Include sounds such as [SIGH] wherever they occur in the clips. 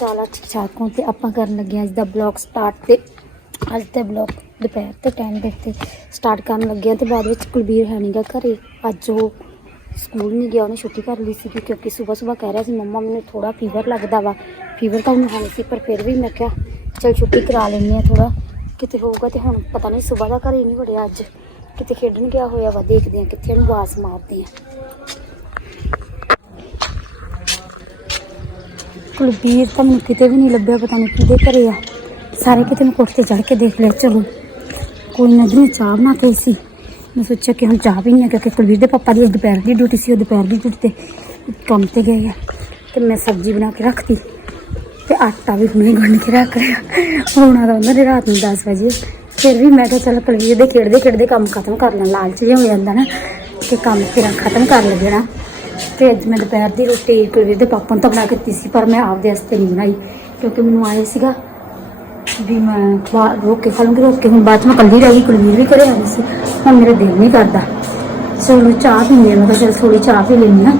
ਸਾਰਾ ਠੀਕ ਠਾਕ ਹੋ ਤੇ ਆਪਾਂ ਕਰਨ ਲੱਗੇ ਹਾਂ ਅੱਜ ਦਾ ਬਲੌਗ ਸਟਾਰਟ ਤੇ, ਅੱਜ ਦਾ ਬਲੌਗ ਦੁਪਹਿਰ ਦੇ ਟਾਈਮ ਦੇ ਤੇ ਸਟਾਰਟ ਕਰਨ ਲੱਗੇ ਹਾਂ ਤੇ ਬਾਅਦ ਵਿੱਚ ਕੁਲਬੀਰ ਹੈ ਨਹੀਂਗਾ ਘਰੇ। ਅੱਜ ਉਹ ਸਕੂਲ ਨਹੀਂ ਗਿਆ, ਉਹਨੇ ਛੁੱਟੀ ਕਰ ਲਈ ਸੀ ਕਿਉਂਕਿ ਸਵੇਰ ਸਵੇਰ ਕਹਿ ਰਿਹਾ ਸੀ, ਮੰਮਾ, ਮੈਨੂੰ ਥੋੜਾ ਫੀਵਰ ਲੱਗਦਾ ਵਾ। ਫੀਵਰ ਤਾਂ ਉਹਨੂੰ ਹੈ ਨਹੀਂ ਸੀ, ਪਰ ਫਿਰ ਵੀ ਮੈਂ ਕਿਹਾ, ਚਲ ਛੁੱਟੀ ਕਰਾ ਲੈਂਦੇ ਆ ਥੋੜਾ ਕਿਤੇ ਹੋਊਗਾ ਤੇ ਹੁਣ ਪਤਾ ਨਹੀਂ ਸਵੇਰ ਦਾ ਘਰੇ ਨਹੀਂ ਵੜਿਆ ਅੱਜ। ਕਿਤੇ ਖੇਡਣ ਗਿਆ ਹੋਇਆ ਵਾ, ਦੇਖਦੇ ਆ ਕਿੱਥੇ ਉਹਨੂੰ ਆਵਾਜ਼ ਮਾਰਦੇ ਆ ਕੁਲਬੀਰ ਤਾਂ ਮੈਨੂੰ ਕਿਤੇ ਵੀ ਨਹੀਂ ਲੱਭਿਆ, ਪਤਾ ਨਹੀਂ ਕਿਹਦੇ ਘਰੇ ਆ। ਸਾਰੇ ਕਿਤੇ ਮੈਂ ਕੋਠੇ ਤੇ ਚੜ੍ਹ ਕੇ ਦੇਖ ਲਿਆ, ਚਲੋ। ਕੋਈ ਨਜ਼ਰੀ ਚਾਹ ਬਣਾ ਕੇ ਸੀ, ਮੈਂ ਸੋਚਿਆ ਕਿ ਹੁਣ ਚਾਹ ਵੀ ਨਹੀਂ ਹੈ ਕਿਉਂਕਿ ਕੁਲਬੀਰ ਦੇ ਪਾਪਾ ਦੀ ਅੱਜ ਦੁਪਹਿਰ ਦੀ ਡਿਊਟੀ ਸੀ, ਉਹ ਦੁਪਹਿਰ ਦੀ ਡਿਊਟੀ ਤੇ ਕੰਮ ਤੇ ਗਏ ਆ। ਤੇ ਮੈਂ ਸਬਜ਼ੀ ਬਣਾ ਕੇ ਰੱਖਤੀ, ਤੇ ਆਟਾ ਵੀ ਹੁਣੇ ਗੁੰਨ ਕੇ ਰੱਖ ਲਿਆ। ਹੋਣਾ ਆਦਾ ਉਹਨਾਂ ਦੇ ਰਾਤ ਨੂੰ 10 ਵਜੇ। ਫਿਰ ਵੀ ਮੈਂ ਕਿਹਾ, ਚੱਲ ਕੁਲਬੀਰ ਦੇ ਖੇਡਦੇ ਖੇਡਦੇ ਕੰਮ ਖਤਮ ਕਰ ਲਾਂ, ਲਾਲਚ ਜਿਹਾ ਹੋ ਜਾਂਦਾ ਨਾ, ਕਿ ਕੰਮ ਫਿਰ ਖਤਮ ਕਰ ਲੱਗਣਾ ਤੇ ਅੱਜ ਮੈਂ ਦੁਪਹਿਰ ਦੀ ਰੋਟੀ ਕੁਲਵੀਰ ਦੇ ਪਾਪਾ ਨੂੰ ਤਾਂ ਬਣਾ ਕੇ ਦਿੱਤੀ ਸੀ, ਪਰ ਮੈਂ ਆਪਦੇ ਵਾਸਤੇ ਨਹੀਂ ਬਣਾਈ, ਕਿਉਂਕਿ ਮੈਨੂੰ ਆਏ ਸੀਗਾ ਵੀ ਮੈਂ ਖਵਾ ਰੋਕ ਕੇ ਖਾ ਲੂੰਗੀ, ਰੋਕ ਕੇ ਹੁਣ ਬਾਅਦ ਚ ਮੈਂ ਕੱਲੀ ਰਹਿ ਗਈ, ਕੁਲਵੀਰ ਵੀ ਘਰੇ ਆ ਗਈ ਸੀ, ਹੁਣ ਮੇਰਾ ਦਿਲ ਨਹੀਂ ਕਰਦਾ ਚਲੋ ਚਾਹ ਪੀਂਦੇ ਹਾਂ। ਮੈਂ ਕਿਹਾ ਚਲ ਥੋੜੀ ਚਾਹ ਪੀ ਲੈਂਦੀ ਹਾਂ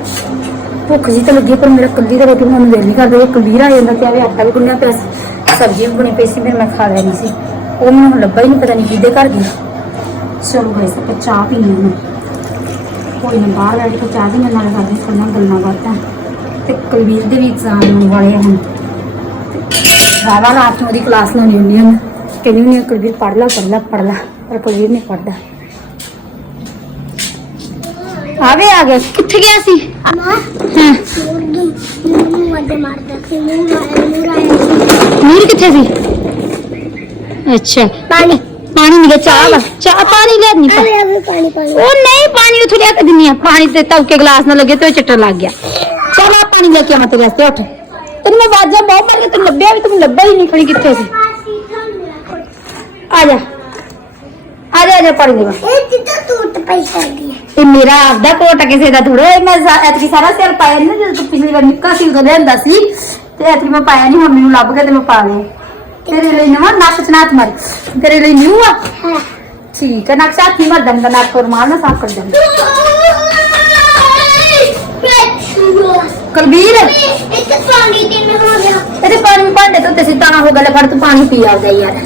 ਭੁੱਖ ਜੀ ਤਾਂ ਲੱਗੀ ਪਰ ਮੇਰਾ ਕੱਲੀ ਦਾ ਰੋਟੀ ਮੈਨੂੰ ਦਿਲ ਨਹੀਂ ਕਰਦਾ ਇਹ ਕੁਲਵੀਰ ਆ ਜਾਂਦਾ ਤੇ ਆਵੇ ਆਟਾ ਵੀ ਗੁੰਨਿਆ ਪਿਆ ਸੀ ਸਬਜ਼ੀ ਵੀ ਬਣੀ ਪਈ ਸੀ, ਫਿਰ ਮੈਂ ਖਾ ਲੈਣੀ ਸੀ ਉਹ ਮੈਨੂੰ ਹੁਣ ਲੱਭਾ ਹੀ ਨਹੀਂ, ਪਤਾ ਨਹੀਂ ਕਿਹਦੇ ਘਰ ਗਿਆ ਚਲੋ ਗਾਇਸ, ਆਪਾਂ ਚਾਹ ਪੀਂਦੇ ਹਾਂ ਹੁਣ। ਕੋਈ ਨਾ ਬਾਹਰ ਬੈਠ ਕੇ ਚਾਹ ਦੀ ਮੇਰੇ ਨਾਲ ਕਰਦੇ ਥੋੜ੍ਹੀਆਂ ਗੱਲਾਂ ਬਾਤਾਂ। ਤੇ ਕੁਲਵੀਰ ਦੇ ਵੀ ਐਗਜ਼ਾਮ ਹੋਣ ਵਾਲੇ ਆ ਹੁਣ ਰਾਵਾ ਰਾਤ ਨੂੰ ਉਹਦੀ ਕਲਾਸ ਲਾਉਣੀ ਹੁੰਦੀ ਹਨ ਕਹਿੰਦੀ ਹੁੰਦੀ ਆ ਕੁਲਵੀਰ ਪੜ੍ਹ ਲਾ ਪੜ੍ਹ ਲਾ ਪੜ੍ਹ ਲਾ ਪਰ ਕੁਲਵੀਰ ਨਹੀਂ ਪੜ੍ਹਦਾ। ਆਵੇ ਆ ਗਿਆ ਕਿੱਥੇ ਗਿਆ ਸੀ? ਮਾਂ ਹਾਂ। ਨੂੰ ਮੱਦੇ ਮਾਰਦਾ ਸੀ ਮੂੰਹ ਮਾਰਿਆ ਮੂੰਹ ਆਇਆ ਨੂਰ ਕਿੱਥੇ ਸੀ? ਅੱਛਾ। ਪਾਣੀ ਪਾਣੀ ਨਹੀਂ ਚਾਹ ਵਾ ਚਾਹ ਪਾਣੀ ਲੈ ਨਹੀਂ ਪਾ। ਅਰੇ ਅਬੇ ਪਾਣੀ ਪਾਣੀ। ਉਹ ਨਹੀਂ ਪਾਣੀ ਉਥੇ ਲਿਆ ਕੇ ਦਿੰਨੀ ਆ। ਪਾਣੀ ਤੇ ਤਵਕੇ ਗਲਾਸ ਨਾਲ ਲੱਗੇ ਤੇ ਚੱਟਣ ਲੱਗ ਗਿਆ। ਚਲ ਆ ਪਾਣੀ ਲੈ ਕੇ ਆ ਮੈਂ ਤੇਰੇ ਵਾਸਤੇ ਉੱਠ। ਤੈਨੂੰ ਮੈਂ ਬਹੁਤ ਮਾਰ ਕੇ ਤੈਨੂੰ ਲੱਭਿਆ ਵੀ ਤੈਨੂੰ ਲੱਭਾ ਹੀ ਨਹੀਂ ਖੜੀ ਕਿੱਥੇ ਸੀ? ਆ ਜਾ। ਆ ਜਾ ਆ ਜਾ ਪਾਣੀ ਦੇ ਵਾ ਇਹ ਜਿੱਦਾਂ ਟੁੱਟ ਪਈ ਸਕਦੀ ਇਹ ਮੇਰਾ ਆਪਦਾ ਕੋਟ ਆ ਕਿਸੇ ਦਾ ਥੋੜਾ ਮੈਂ ਐਤਕੀ ਸਾਰਾ ਸਿਰ ਪਾਇਆ ਨੀ ਜਦੋਂ ਤੂੰ ਪਿਛਲੀ ਵਾਰ ਨਿੱਕਾ ਸੀ ਉਦੋਂ ਲਿਆਂਦਾ ਸੀ ਤੇ ਐਤਕੀ ਮੈਂ ਪਾਇਆ ਨਹੀਂ ਹੁਣ ਮੈਨੂੰ ਲੱਭ ਗਿਆ ਤੇ ਮੈਂ ਪਾ ਲਿਆ। ਤੇਰੇ ਲਈ ਨਵਾਂ ਨੱਕ ਚ ਨਾਥ ਮਾਰ ਤੇਰੇ ਲਈ ਨਿਊ ਆ ਹਾਂ ਠੀਕ ਹੈ ਨਕਸ਼ ਹੱਥ ਨਹੀਂ ਮਰਦਾ ਮੇਰਾ ਨੱਕ ਔਰ ਮਾਰ ਨਾ ਸਾਫ਼ ਕਰ ਦਿੰਦਾ ਕੁਲਬੀਰ ਇੱਕ ਪਾਣੀ ਕਿੰਨੇ ਹੋ ਗਿਆ ਇਹਦੇ ਪਾਣੀ ਵਿੱਚ ਭਾਂਡੇ ਤੋਂ ਤੇ ਸਿੱਧਾ ਹੋ ਗਿਆ ਲੈ ਫੜ ਤੂੰ ਪਾਣੀ ਪੀ ਆਉਂਦਾ ਯਾਰ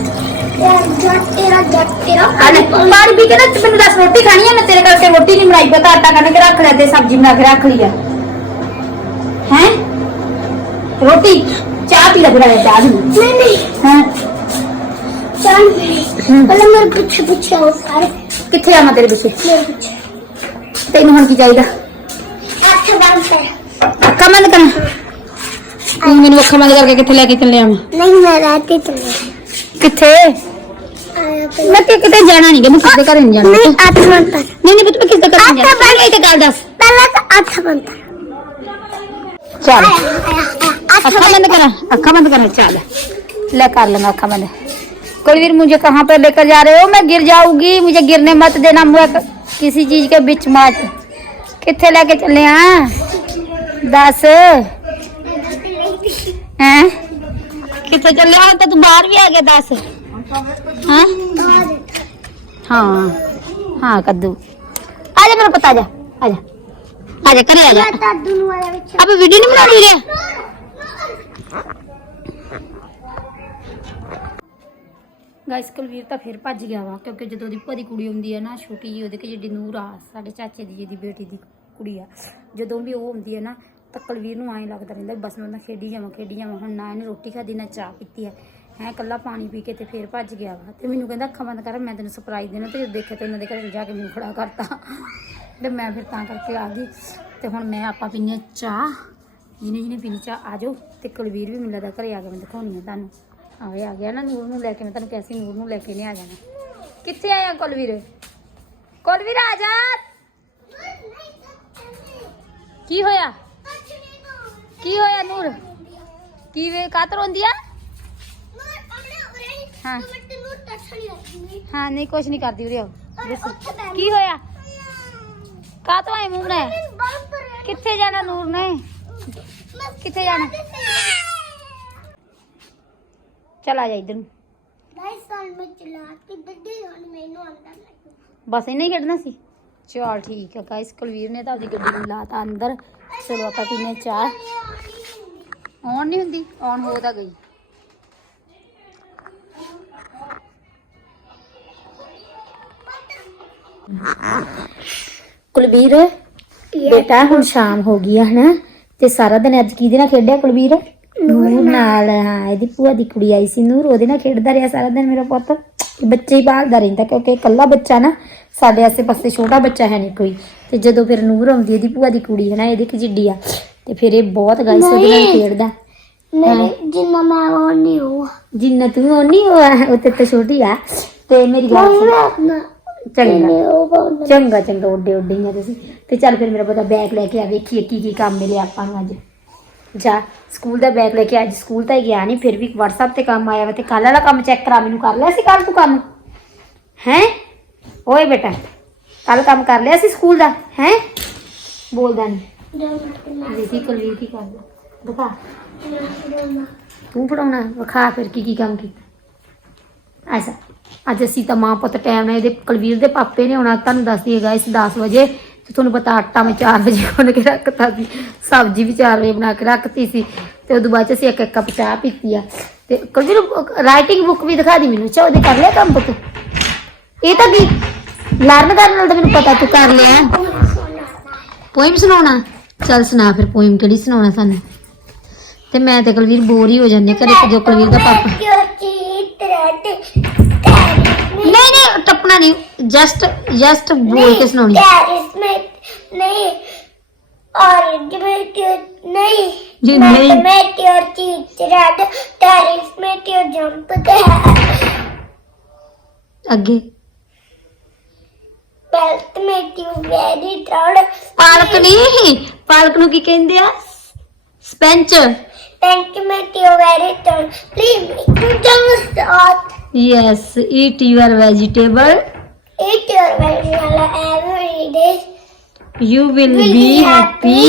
ਯਾਰ ਜੱਟ ਤੇਰਾ ਜੱਟ ਤੇਰਾ ਆ ਲੈ ਪਾਣੀ ਪੀ ਕੇ ਨਾ ਤੇ ਮੈਨੂੰ ਦੱਸ ਰੋਟੀ ਖਾਣੀ ਹੈ ਮੈਂ ਤੇਰੇ ਕਰਕੇ ਰੋਟੀ ਨਹੀਂ ਕੇ ਕੇ ਚਾਹ ਪੀ ਲੈ ਫਿਰ ਆਲੇ ਚਾਹ ਦੀ ਨਹੀਂ ਨਹੀਂ। ਹਾਂ? ਚੱਲ ਪਹਿਲਾਂ ਮੇਰੇ ਪਿੱਛੇ ਪਿੱਛੇ ਆਓ ਸਾਰੇ। ਕਿੱਥੇ ਆਵਾਂ ਤੇਰੇ ਪਿੱਛੇ? ਮੇਰੇ ਪਿੱਛੇ। ਤੈਨੂੰ ਹੁਣ ਕੀ ਚਾਹੀਦਾ? ਹੱਥ ਬੰਦ ਕਰ ਅੱਖਾਂ ਬੰਦ ਕਰ ਤੂੰ ਮੈਨੂੰ ਅੱਖਾਂ ਬੰਦ ਕਰਕੇ ਕਿੱਥੇ ਲੈ ਕੇ ਚੱਲੇ ਆਵਾਂ ਨਹੀਂ ਮੈਂ ਰਾਤੀ ਤੁਮ ਕਿੱਥੇ? ਮੈਂ ਤੇ ਕਿਤੇ ਜਾਣਾ ਨਹੀਂ ਗਾ ਮੈਂ ਦੇ ਘਰ ਨਹੀਂ ਜਾਣਾ। ਨਹੀਂ ਨਹੀਂ ਹੱਥ ਬੰਦ ਕਰ। ਨਹੀਂ ਪੁੱਤ ਮੈਂ ਕਿਸੇ ਦੇ ਘਰ ਨਹੀਂ ਅੱਖਾਂ ਜਾਣਾ। ਇਹ ਤੇ ਗੱਲ ਦੱਸ। ਪਹਿਲਾਂ ਤਾਂ ਹੱਥ ਬੰਦ ਕਰ। ਚੱਲ। अखा बंद करा। अखा बंद करा चल। ले कर लेंगे अखा बंद। कुलवीर मुझे कहाँ पर लेकर जा रहे हो? मैं गिर जाऊँगी मुझे गिरने मत देना मुझे किसी चीज़ के बीच मत। कितने लेके चले हैं? दस। हैं? कितने चले हैं? तो तू बाहर भी आ गया दस। हैं? हाँ। हाँ कद्दू। आजा मेरे पता आजा आजा आजा कर आजा अब वीडियो नहीं बना रही है ਗਾਇਸ, ਕੁਲਵੀਰ ਤਾਂ ਫਿਰ ਭੱਜ ਗਿਆ ਵਾ, ਕਿਉਂਕਿ ਜਦੋਂ ਉਹਦੀ ਭਰੀ ਕੁੜੀ ਹੁੰਦੀ ਹੈ ਨਾ, ਛੋਟੀ ਜੀ ਉਹਦੇ ਕਿ ਜਿਹੜੀ ਨੂਰ ਆ, ਸਾਡੇ ਚਾਚੇ ਦੀ, ਜਿਹਦੀ ਬੇਟੀ ਦੀ ਕੁੜੀ ਆ, ਜਦੋਂ ਵੀ ਉਹ ਹੁੰਦੀ ਹੈ ਨਾ, ਤਾਂ ਕੁਲਵੀਰ ਨੂੰ ਐਂ ਲੱਗਦਾ ਰਹਿੰਦਾ ਬਸ ਮੈਂ ਤਾਂ ਖੇਡੀ ਜਾਵਾਂ ਖੇਡੀ ਜਾਵਾਂ, ਹੁਣ ਨਾ ਇਹਨੇ ਰੋਟੀ ਖਾਦੀ ਨਾ ਚਾਹ ਪੀਤੀ ਹੈ ਹੈ ਕੱਲਾ ਪਾਣੀ ਪੀ ਕੇ ਤੇ ਫਿਰ ਭੱਜ ਗਿਆ ਵਾ। ਤੇ ਮੈਨੂੰ ਕਹਿੰਦਾ, ਅੱਖਾਂ ਬੰਦ ਕਰ, ਮੈਂ ਤੈਨੂੰ ਸਰਪ੍ਰਾਈਜ਼ ਦੇਣਾ, ਤੇ ਜਦੋਂ ਦੇਖਿਆ ਤੇ ਉਹਨਾਂ ਦੇ ਘਰੇ ਜਾ ਕੇ ਮੈਨੂੰ ਖੜਾ ਕਰਤਾ। ਤੇ ਮੈਂ ਫਿਰ ਤਾਂ ਕਰਕੇ ਆ ਗਈ, ਤੇ ਹੁਣ ਮੈਂ ਆਪਾਂ ਪੀਂਦੇ ਹਾਂ ਚਾਹ। ਜਿਹਨੇ ਜਿਹਨੇ ਪੀਣੀ ਚਾਹ, ਆ ਜਾਓ ਤੇ ਕੁਲਵੀਰ ਵੀ ਮਿਲਦਾ ਘਰੇ ਆ ਕੇ ਮੈਂ ਦਿਖਾਉਣੀ ਆ ਤੁਹਾਨੂੰ। ਆਵੇ, ਆ ਗਿਆ ਨਾ ਨੂਰ ਨੂੰ ਲੈ ਕੇ, ਮੈਂ ਤੁਹਾਨੂੰ ਕਿਹਾ ਸੀ ਨੂਰ ਨੂੰ ਲੈ ਕੇ ਨਹੀਂ ਆ ਜਾਣਾ। ਕਿੱਥੇ ਆਇਆ ਕੁਲਵੀਰ? ਕੁਲਵੀਰ, ਆ ਜਾ। ਕੀ ਹੋਇਆ? ਕੀ ਹੋਇਆ ਨੂਰ? ਕੀ ਵੇ ਕਾਤਰ ਹੁੰਦੀ ਆ? ਹਾਂ। ਹਾਂ, ਨਹੀਂ, ਕੁਛ ਨਹੀਂ ਕਰਦੀ ਉਰੇ ਆਓ। ਦੱਸੋ ਕੀ ਹੋਇਆ? ਕਾਤੋਂ ਆਏ ਮੂੰਹ ਬਣਾਇਆ? ਕਿੱਥੇ ਜਾਣਾ ਨੂਰ ਨੇ? ਕਿੱਥੇ ਜਾਣਾ ਚਲ ਆ ਜਾ ਇਧਰ ਨੂੰ ਬਸ ਇੰਨਾ ਹੀ ਖੇਡਣਾ ਸੀ ਚਲ ਠੀਕ ਹੈ ਗਾਇਸ ਕੁਲਵੀਰ ਨੇ ਤਾਂ ਆਪਣੀ ਗੱਡੀ ਨੂੰ ਲਾਤਾ ਅੰਦਰ ਚਲੋ ਆਪਾਂ ਪੀਨੇ ਚਾਹ ਔਨ ਨਹੀਂ ਹੁੰਦੀ ਔਨ ਹੋ ਤਾਂ ਗਈ ਕੁਲਬੀਰ ਬੇਟਾ ਹੁਣ ਸ਼ਾਮ ਹੋ ਗਈ ਆ ਹਨਾ ਤੇ ਸਾਰਾ ਦਿਨ ਅੱਜ ਕਿਹਦੇ ਨਾਲ ਖੇਡਿਆ ਕੁਲਬੀਰ ਨੂਰ ਨਾਲ। ਹਾਂ ਇਹਦੀ ਭੂਆ ਦੀ ਕੁੜੀ ਆਈ ਸੀ ਨੂਰ ਉਹਦੇ ਨਾਲ ਖੇਡਦਾ ਰਿਹਾ ਸਾਰਾ ਦਿਨ ਮੇਰਾ ਪੁੱਤ। ਬੱਚੇ ਹੀ ਬਾਹਰਦਾ ਰਹਿੰਦਾ ਕਿਉਂਕਿ ਇਕੱਲਾ ਬੱਚਾ ਨਾ ਸਾਡੇ ਆਸੇ ਪਾਸੇ ਛੋਟਾ ਬੱਚਾ ਹੈ ਨਹੀਂ ਕੋਈ। ਤੇ ਜਦੋਂ ਫਿਰ ਨੂਰ ਆਉਂਦੀ ਇਹਦੀ ਭੂਆ ਦੀ ਕੁੜੀ ਹੈ ਨਾ ਇਹਦੀ ਕਿ ਜਿੱਡੀ ਆ। ਤੇ ਫਿਰ ਇਹ ਬਹੁਤ ਗਾਇਸ ਉਹਦੇ ਨਾਲ। ਖੇਡਦਾ। ਮੇਰੇ ਜਿੰਨਾ ਮੈਂ ਉਹ ਨਹੀਂ ਹੋਆ ਜਿੰਨਾ ਤੂੰ ਹੋਣੀ ਉਹ ਤੇ ਤਾਂ ਛੋਟੀ ਆ। ਤੇ ਮੇਰੀ ਗੱਲ ਸੁਣ। ਚੰਗਾ। ਚੰਗਾ ਚੰਗਾ ਉੱਡੇ ਉੱਡੇ ਹੀ ਆ ਤੁਸੀਂ। ਤੇ ਚੱਲ ਫਿਰ ਮੇਰਾ ਪਤਾ ਬੈਗ ਲੈ ਕੇ ਆ ਵੇਖੀਏ ਕੀ ਕੀ ਕੰਮ ਮਿਲਿਆ ਆਪਾਂ ਨੂੰ ਅੱਜ। ਜਾ ਸਕੂਲ ਦਾ ਬੈਗ ਲੈ ਕੇ ਅੱਜ ਸਕੂਲ ਤਾਂ ਗਿਆ ਨਹੀਂ ਫਿਰ ਵੀ WhatsApp ਤੇ ਕੰਮ ਆਇਆ ਵਾ ਤੇ ਕੱਲ ਵਾਲਾ ਕੰਮ ਚੈੱਕ ਕਰਾ ਮੈਨੂੰ ਕਰ ਲਿਆ ਸੀ ਕੱਲ ਤੂੰ ਕੰਮ? ਹੈ? ਓਏ ਬੇਟਾ ਕੱਲ ਕੰਮ ਕਰ ਲਿਆ ਸੀ ਸਕੂਲ ਦਾ? ਹੈ? ਬੋਲਦਾ ਨਹੀਂ ਦੇਖੀ ਕੁਲਵੀਰ ਕੀ ਕਰਦਾ। ਦਿਖਾ। ਤੂੰ ਪੜਾਉਣਾ ਵਿਖਾ ਫਿਰ ਕੀ ਕੀ ਕੰਮ ਕੀਤਾ। ਐਸਾ ਅੱਜ ਅਸੀਂ ਤਾਂ ਮਾਂ ਪੁੱਤ ਟਾਈਮ ਨਾਲ ਇਹਦੇ ਕੁਲਵੀਰ ਦੇ ਪਾਪੇ ਨੇ ਆਉਣਾ ਤੁਹਾਨੂੰ ਦੱਸਦੀ ਹੈਗਾ ਇਸ 10 ਵਜੇ ਤੇ ਤੁਹਾਨੂੰ ਪਤਾ ਆਟਾ ਮੈਂ 4 ਵਜੇ ਗੁੰਨ ਕੇ ਰੱਖਤਾ ਸੀ ਸਬਜ਼ੀ ਵੀ 4 ਵਜੇ ਬਣਾ ਕੇ ਰੱਖਤੀ ਸੀ ਤੇ ਉਦੋਂ ਬਾਅਦ ਅਸੀਂ ਇੱਕ ਇੱਕ ਕੱਪ ਚਾਹ ਪੀਤੀ ਆ। ਤੇ ਕੁਲਵੀਰ ਰਾਈਟਿੰਗ ਬੁੱਕ ਵੀ ਦਿਖਾ ਦੀ ਮੈਨੂੰ ਚਾ ਉਹਦੇ ਕਰ ਲਿਆ ਕੰਮ ਪੁੱਤ? ਇਹ ਤਾਂ ਕੀ? ਲਰਨ ਕਰਨ ਨਾਲ ਤਾਂ ਮੈਨੂੰ ਪਤਾ ਤੂੰ ਕਰ ਲਿਆ। ਪੋਇਮ ਸੁਣਾਉਣਾ? ਚੱਲ ਸੁਣਾ ਫਿਰ ਪੋਇਮ ਕਿਹੜੀ ਸੁਣਾਉਣਾ ਸਾਨੂੰ? ਤੇ ਮੈਂ ਤੇ ਕੁਲਵੀਰ ਬੋਰ ਹੀ ਹੋ ਜਾਂਦੇ ਘਰੇ ਜੋ ਕੁਲਵੀਰ ਦਾ ਪਾਪਾ ਨਹੀਂ ਨਹੀਂ ਟੱਪਣਾ ਨਹੀਂ ਜਸਟ ਜਸਟ ਬੋਲ ਕੇ ਸੁਣਾਉਣੀ नहीं ऑरेंज में क्यों नहीं जी नहीं। मैथमेटिक चीज रेड टेरिस में क्यों जंप है ਅੱਗੇ बेल्ट में क्यों वेरी प्राउड ਪਾਲਕ ਨਹੀਂ ਪਾਲਕ ਨੂੰ ਕੀ ਕਹਿੰਦੇ ਆ ਸਪੈਂਚ Thank you, make you very turn. Please, just start. yes eat your vegetable Eat your vanilla every day. Will Will be be happy.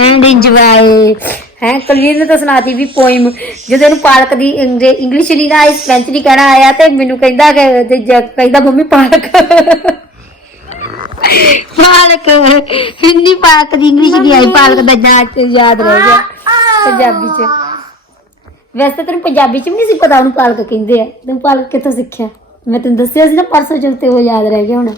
And enjoy ਹੈ ਕੁਲਵੀਰ ਨੇ ਤਾਂ ਸੁਣਾਤੀ ਵੀ ਪੋਇਮ ਜਦੋਂ ਇਹਨੂੰ ਪਾਲਕ ਦੀ ਇੰਗਲਿਸ਼ ਨਹੀਂ ਨਾ ਆਈ ਸਪੈਂਚ ਨਹੀਂ ਕਹਿਣਾ ਆਇਆ ਤੇ ਮੈਨੂੰ ਕਹਿੰਦਾ ਕਿ ਕਹਿੰਦਾ ਮੰਮੀ ਪਾਲਕ। ਪਾਲਕ। ਹਿੰਦੀ ਪਾਲਕ ਦੀ ਇੰਗਲਿਸ਼ ਨਹੀਂ ਆਈ ਪਾਲਕ ਦਾ ਯਾਦ ਰਹਿ ਗਿਆ ਪੰਜਾਬੀ ਚ। ਵੈਸੇ ਤਾਂ ਤੈਨੂੰ ਪੰਜਾਬੀ ਚ ਵੀ ਨਹੀਂ ਸੀ ਪਤਾ ਉਹਨੂੰ ਪਾਲਕ ਕਹਿੰਦੇ ਆ। ਤੂੰ ਪਾਲਕ ਕਿੱਥੋਂ ਸਿੱਖਿਆ? ਮੈਂ ਤੈਨੂੰ ਦੱਸਿਆ ਸੀ ਨਾ ਪਰਸੋਂ ਚੌਥੇ ਉਹ ਯਾਦ ਰਹਿ ਗਿਆ ਹੁਣ।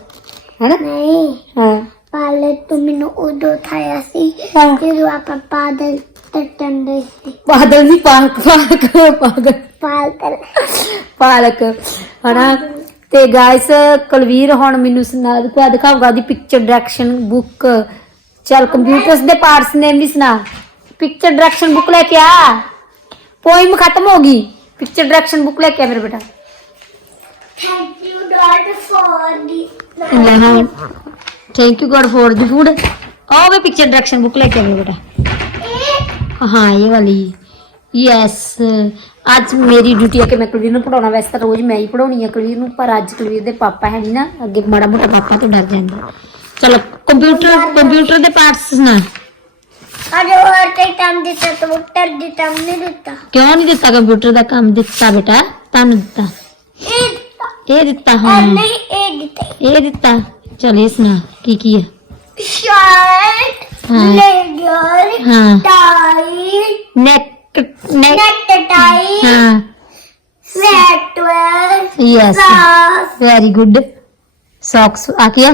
ਹੈਨਾ? ਨਹੀਂ। ਹਾਂ। ਪਾਲੇ ਤੂੰ ਮੈਨੂੰ ਉਦੋਂ ਉਠਾਇਆ ਸੀ ਹਾਂ। ਜਦੋਂ ਆਪਾਂ ਪਾਦਲ ਟੱਟਣ ਦੇ ਸੀ। ਬਾਦਲ ਨਹੀਂ ਪਾਲਕ ਪਾਲਕ ਪਾਗਲ ਪਾਦਲ ਪਾਲਕ ਹਨਾ? ਤੇ ਗਾਇਸ ਕੁਲਵੀਰ ਹੁਣ ਮੈਨੂੰ ਸੁਣਾ ਦਿਖਾ ਦਿਖਾਊਗਾ ਉਹਦੀ ਪਿਕਚਰ ਡਾਇਰੈਕਸ਼ਨ ਬੁੱਕ ਚਲ ਕੰਪਿਊਟਰਸ ਦੇ ਪਾਰਟਸ ਨੇਮ ਵੀ ਸੁਣਾ। ਪਿਕਚਰ ਡਾਇਰੈਕਸ਼ਨ ਬੁੱਕ ਲੈ ਕੇ ਆ। पोइम खत्म होगी पिक्चर डायरेक्शन बुक लेके आ मेरा बेटा thank you God for the thank you God for the food आओ मैं पिक्चर डायरेक्शन बुक लेके आ मेरा बेटा हाँ ਯੈਸ ਅੱਜ ਮੇਰੀ ਡਿਊਟੀ ਹੈ ਕਿ ਮੈਂ ਕੁਲਵੀਰ ਨੂੰ ਪੜਾਉਣਾ ਵੈਸੇ ਤਾਂ ਰੋਜ਼ ਮੈਂ ਹੀ ਪੜਾਉਣੀ ਆ ਕੁਲਵੀਰ ਨੂੰ ਪਰ ਅੱਜ ਕੁਲਵੀਰ ਦੇ ਪਾਪਾ ਹੈ ਨਹੀਂ ਨਾ। ਅੱਗੇ ਮਾੜਾ ਮੋਟਾ ਪਾਪਾ ਤੋਂ ਡਰ ਜਾਂਦਾ। ਚਲੋ ਕੰਪਿਊਟਰ ਕੰਪਿਊਟਰ ਦੇ ਪਾਰਟਸ ਸੁਣਾ। ਅਰੇ ਹੋਰ ਤੇ ਟਾਈਮ ਦਿੱਤਾ ਉੱਤਰ ਦੀ ਟਾਈਮ ਨਹੀਂ ਦਿੱਤਾ ਕਿਉਂ ਨਹੀਂ ਦਿੱਤਾ ਕੰਪਿਊਟਰ ਦਾ ਕੰਮ ਦਿੱਤਾ ਬੇਟਾ ਤੁਹਾਨੂੰ ਦਿੱਤਾ ਇਹ ਦਿੱਤਾ ਇਹ ਦਿੱਤਾ ਹਾਂ ਨਹੀਂ ਇਹ ਦਿੱਤਾ ਇਹ ਦਿੱਤਾ ਚਲ ਇਹ ਸੁਣਾ ਕੀ ਕੀ ਹੈ ਸ਼ਰਟ ਹਾਂ। ਲੈਗਰ ਹਾਂ ਟਾਈ ਨੈਕ ਨੈਕ ਨੈਟ ਟਾਈ ਹਾਂ sweater yes very good socks ਆ ਗਿਆ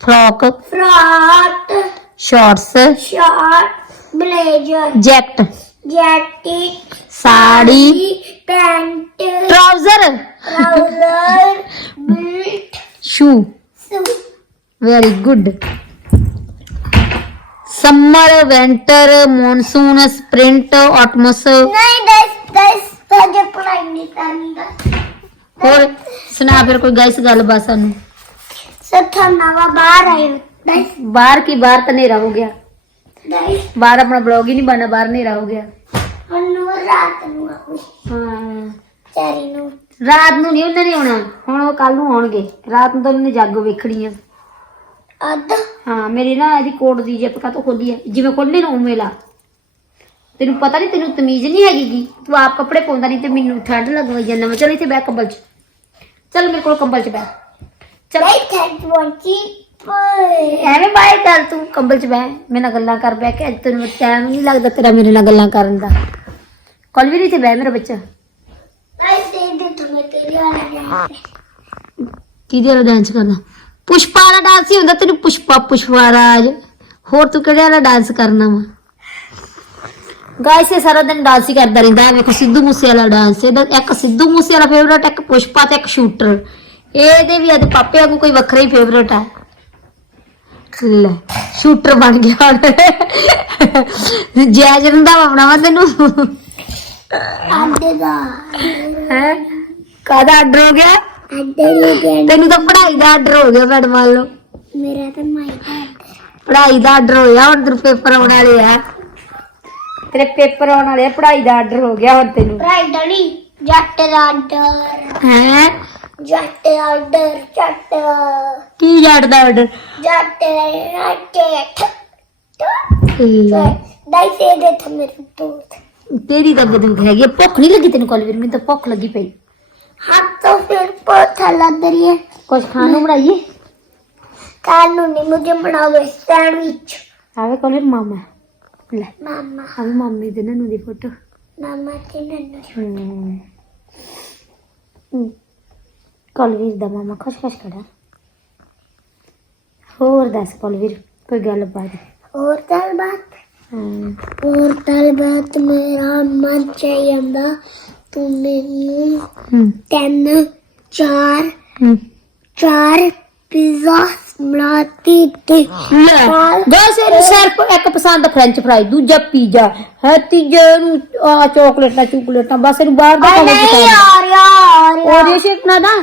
frock frock shorts short blazer jacket jacket sari pant trouser trouser belt shoe very good summer winter monsoon spring autumns ਨਹੀਂ ਦਸ ਦਸ ਤਾਂ ਪੜਾਈ ਨਹੀਂ ਕਰਨੀ ਦਾ ਹੋਰ ਸੁਣਾ ਫਿਰ ਕੋਈ ਗਾਇਸ ਗੱਲ ਬਸ ਸਾਨੂੰ ਸੱਥਾ ਨਵਾਂ ਬਾਹਰ ਆਇਓ ਬਾਹਰ ਕੀ ਬਾਹਰ ਤਾਂ ਹਨੇਰਾ ਹੋ ਗਿਆ। ਦਸ ਬਾਹਰ ਆਪਣਾ ਬਲੌਗ ਹੀ ਨਹੀਂ ਬਣਾ ਬਾਹਰ ਹਨੇਰਾ ਹੋ ਗਿਆ। ਹੁਣ ਰਾਤ ਨੂੰ ਆਉਂ ਹਾਂ। ਚਾਰੀ ਨੂੰ। ਰਾਤ ਨੂੰ ਨਹੀਂ ਉਹਨਾਂ ਨੇ ਆਉਣਾ। ਹੁਣ ਉਹ ਕੱਲ ਨੂੰ ਆਉਣਗੇ। ਰਾਤ ਨੂੰ ਤਾਂ ਉਹਨਾਂ ਜਾਗੋ ਵੇਖਣੀ ਆ। ਅੱਧ। ਹਾਂ ਮੇਰੀ ਨਾ ਇਹਦੀ ਕੋਟ ਦੀ ਜਿੱਪ ਕਾ ਤੋਂ ਖੋਲੀ ਹੈ ਜਿਵੇਂ ਖੋਲ੍ਹੇ ਨਾ ਉਵੇਂ ਲਾ। ਤੈਨੂੰ ਪਤਾ ਨਹੀਂ ਤੈਨੂੰ ਤਮੀਜ਼ ਨਹੀਂ ਹੈਗੀ ਗੀ? ਤੂੰ ਆਪ ਕੱਪੜੇ ਪਾਉਂਦਾ ਨਹੀਂ ਤੇ ਮੈਨੂੰ ਠੰਡ ਲੱਗਵਾਈ ਜਾਂਦਾ ਮੈਂ ਚਲ ਇੱਥੇ ਬੈ ਕੰਬਲ 'ਚ। ਚੱਲ ਮੇਰੇ ਕੋਲ ਕੰਬਲ 'ਚ ਬੈ ਚੱਲ। ਵਾਂਚੀ ਓਏ ਐਵੇਂ ਬਾਏ ਕਰ ਤੂੰ ਕੰਬਲ 'ਚ ਬਹਿ ਮੇਰੇ ਨਾਲ ਗੱਲਾਂ ਕਰ ਬਹਿ ਕੇ ਅੱਜ ਤੈਨੂੰ ਟਾਈਮ ਨਹੀਂ ਲੱਗਦਾ ਤੇਰਾ ਮੇਰੇ ਨਾਲ ਗੱਲਾਂ ਕਰਨ ਦਾ। ਕੱਲ ਵੀ ਨਹੀਂ ਤੇ ਬਹਿ ਮੇਰਾ ਬੱਚਾ ਗਾਇਸ ਦੇ ਤੇਰੀ ਵਾਲਾ ਡਾਂਸ ਕਰਨਾ? ਪੁਸ਼ਪਾ ਵਾਲਾ ਡਾਂਸ ਹੀ ਹੁੰਦਾ ਤੈਨੂੰ ਪੁਸ਼ਪਾ ਪੁਸ਼ਪਾ ਰਾਜ ਹੋਰ ਤੂੰ ਕਿਹੜੇ ਵਾਲਾ ਡਾਂਸ ਕਰਨਾ ਵਾ? ਗਾਇਸ ਇਹ ਸਾਰਾ ਦਿਨ ਡਾਂਸ ਹੀ ਕਰਦਾ ਰਹਿੰਦਾ ਹੈ ਵੇਖੋ ਸਿੱਧੂ ਮੂਸੇ ਵਾਲਾ ਡਾਂਸ ਇਹਦਾ ਇੱਕ ਸਿੱਧੂ ਮੂਸੇ ਵਾਲਾ ਫੇਵਰਟ ਇੱਕ ਪੁਸ਼ਪਾ ਤੇ ਇੱਕ ਸ਼ੂਟਰ ਇਹਦੇ ਵੀ ਅੱਜ ਪਾਪੇ ਵਾਂਗੂ ਕੋਈ ਵੱਖਰਾ ਹੀ ਫੇਵਰਟ ਹੈ ਲੈ ਸ਼ੂਟਰ ਬਣ ਗਿਆ ਜੈ ਜਰੰਦਾ ਬਣਾਵਾ ਤੈਨੂੰ। ਆਡੇ ਦਾ। ਹੈ? ਕਾਦਾ ਆਰਡਰ ਹੋ ਗਿਆ? ਆਡੇ ਲੋਗੇ ਤੈਨੂੰ ਤਾਂ ਪੜ੍ਹਾਈ ਦਾ ਆਰਡਰ ਹੋ ਗਿਆ ਮੈਡਮ ਮੰਨ ਲਓ ਮੇਰਾ ਤਾਂ ਮਾਈ ਪੜ੍ਹਾਈ ਦਾ ਆਰਡਰ ਹੋਇਆ ਹੁਣ ਤੇਰੇ ਪੇਪਰ ਆਉਣ ਵਾਲੇ ਆ। ਤੇਰੇ ਪੇਪਰ ਆਉਣ ਵਾਲੇ ਆ ਪੜ੍ਹਾਈ ਦਾ ਆਰਡਰ ਹੋ ਗਿਆ ਹੁਣ ਤੈਨੂੰ। ਪ੍ਰਾਈਡ ਡੜੀ ਜੱਟ ਦਾ ਆਰਡਰ ਹੈ? ਜੱਟ ਆਰਡਰ ਜੱਟ। ਕੀ ਜੱਟ ਦਾ ਆਰਡਰ ਜੱਟ ਰਾਕੇਟ ਦਾਈ ਸੇ ਦੇ ਥੇ ਮੇਰੇ ਦੋਸਤ। ਤੇਰੀ ਤਾਂ ਗਦਮ ਹੈਗੀ ਆ, ਭੁੱਖ ਨਹੀਂ ਲੱਗੀ ਤੈਨੂੰ ਕੱਲ ਵੀਰ ਮੈਨੂੰ ਤਾਂ ਭੁੱਖ ਲੱਗੀ ਪਈ। ਹਾਂ ਤਾਂ ਫਿਰ ਪੋਥਾ ਲੱਗ ਰਹੀ ਹੈ ਕੁਝ ਖਾਣ ਨੂੰ ਬਣਾਈਏ? ਕੱਲ ਨੂੰ ਨਹੀਂ ਮੁਝੇ ਬਣਾਵੇ ਸੈਂਡਵਿਚ। ਆਵੇ ਕੱਲ ਮਾਮਾ। ਲੈ ਮਾਮਾ। ਆਵੇ ਮਾਮੀ ਦੇ ਨਨੂ ਦੀ ਫੋਟੋ। ਮਾਮਾ ਤੇ ਨੰਨੂ ਹਮ। ਹਮ, ਕਲਵੀਰ ਦਾ ਮਾਮਾ ਖੁਸ਼ਖਸ਼ ਖੜਾ। ਹੋਰ ਦੱਸ ਕਲਵੀਰ ਕੋਈ ਗੱਲਬਾਤ? ਹੋਰ ਗੱਲਬਾਤ? ਹੋਰ ਗੱਲਬਾਤ ਮੇਰਾ ਮਨ ਚਾਹੀਦਾ ਤੂੰ ਮੈਨੂੰ ਤਿੰਨ ਚਾਰ ਚਾਰ ਪੀਜ਼ਾ ਸਮਲਾਤੀ ਤੇ ਗੋਸੇ ਸਿਰਫ ਇੱਕ ਪਸੰਦ ਫ੍ਰੈਂਚ ਫਰਾਈ ਦੂਜਾ ਪੀਜ਼ਾ ਹੈ ਤੀਜੇ ਨੂੰ ਆ ਚੋਕਲੇਟਾਂ ਚੁਕਲੇਟਾਂ ਬਸ ਇਹਨੂੰ ਬਾਹਰ ਦਾ ਖਾਣਾ ਨਹੀਂ ਯਾਰ ਯਾਰ ਉਹਦੇ ਸ਼ੇਕ ਨਾ ਦਾ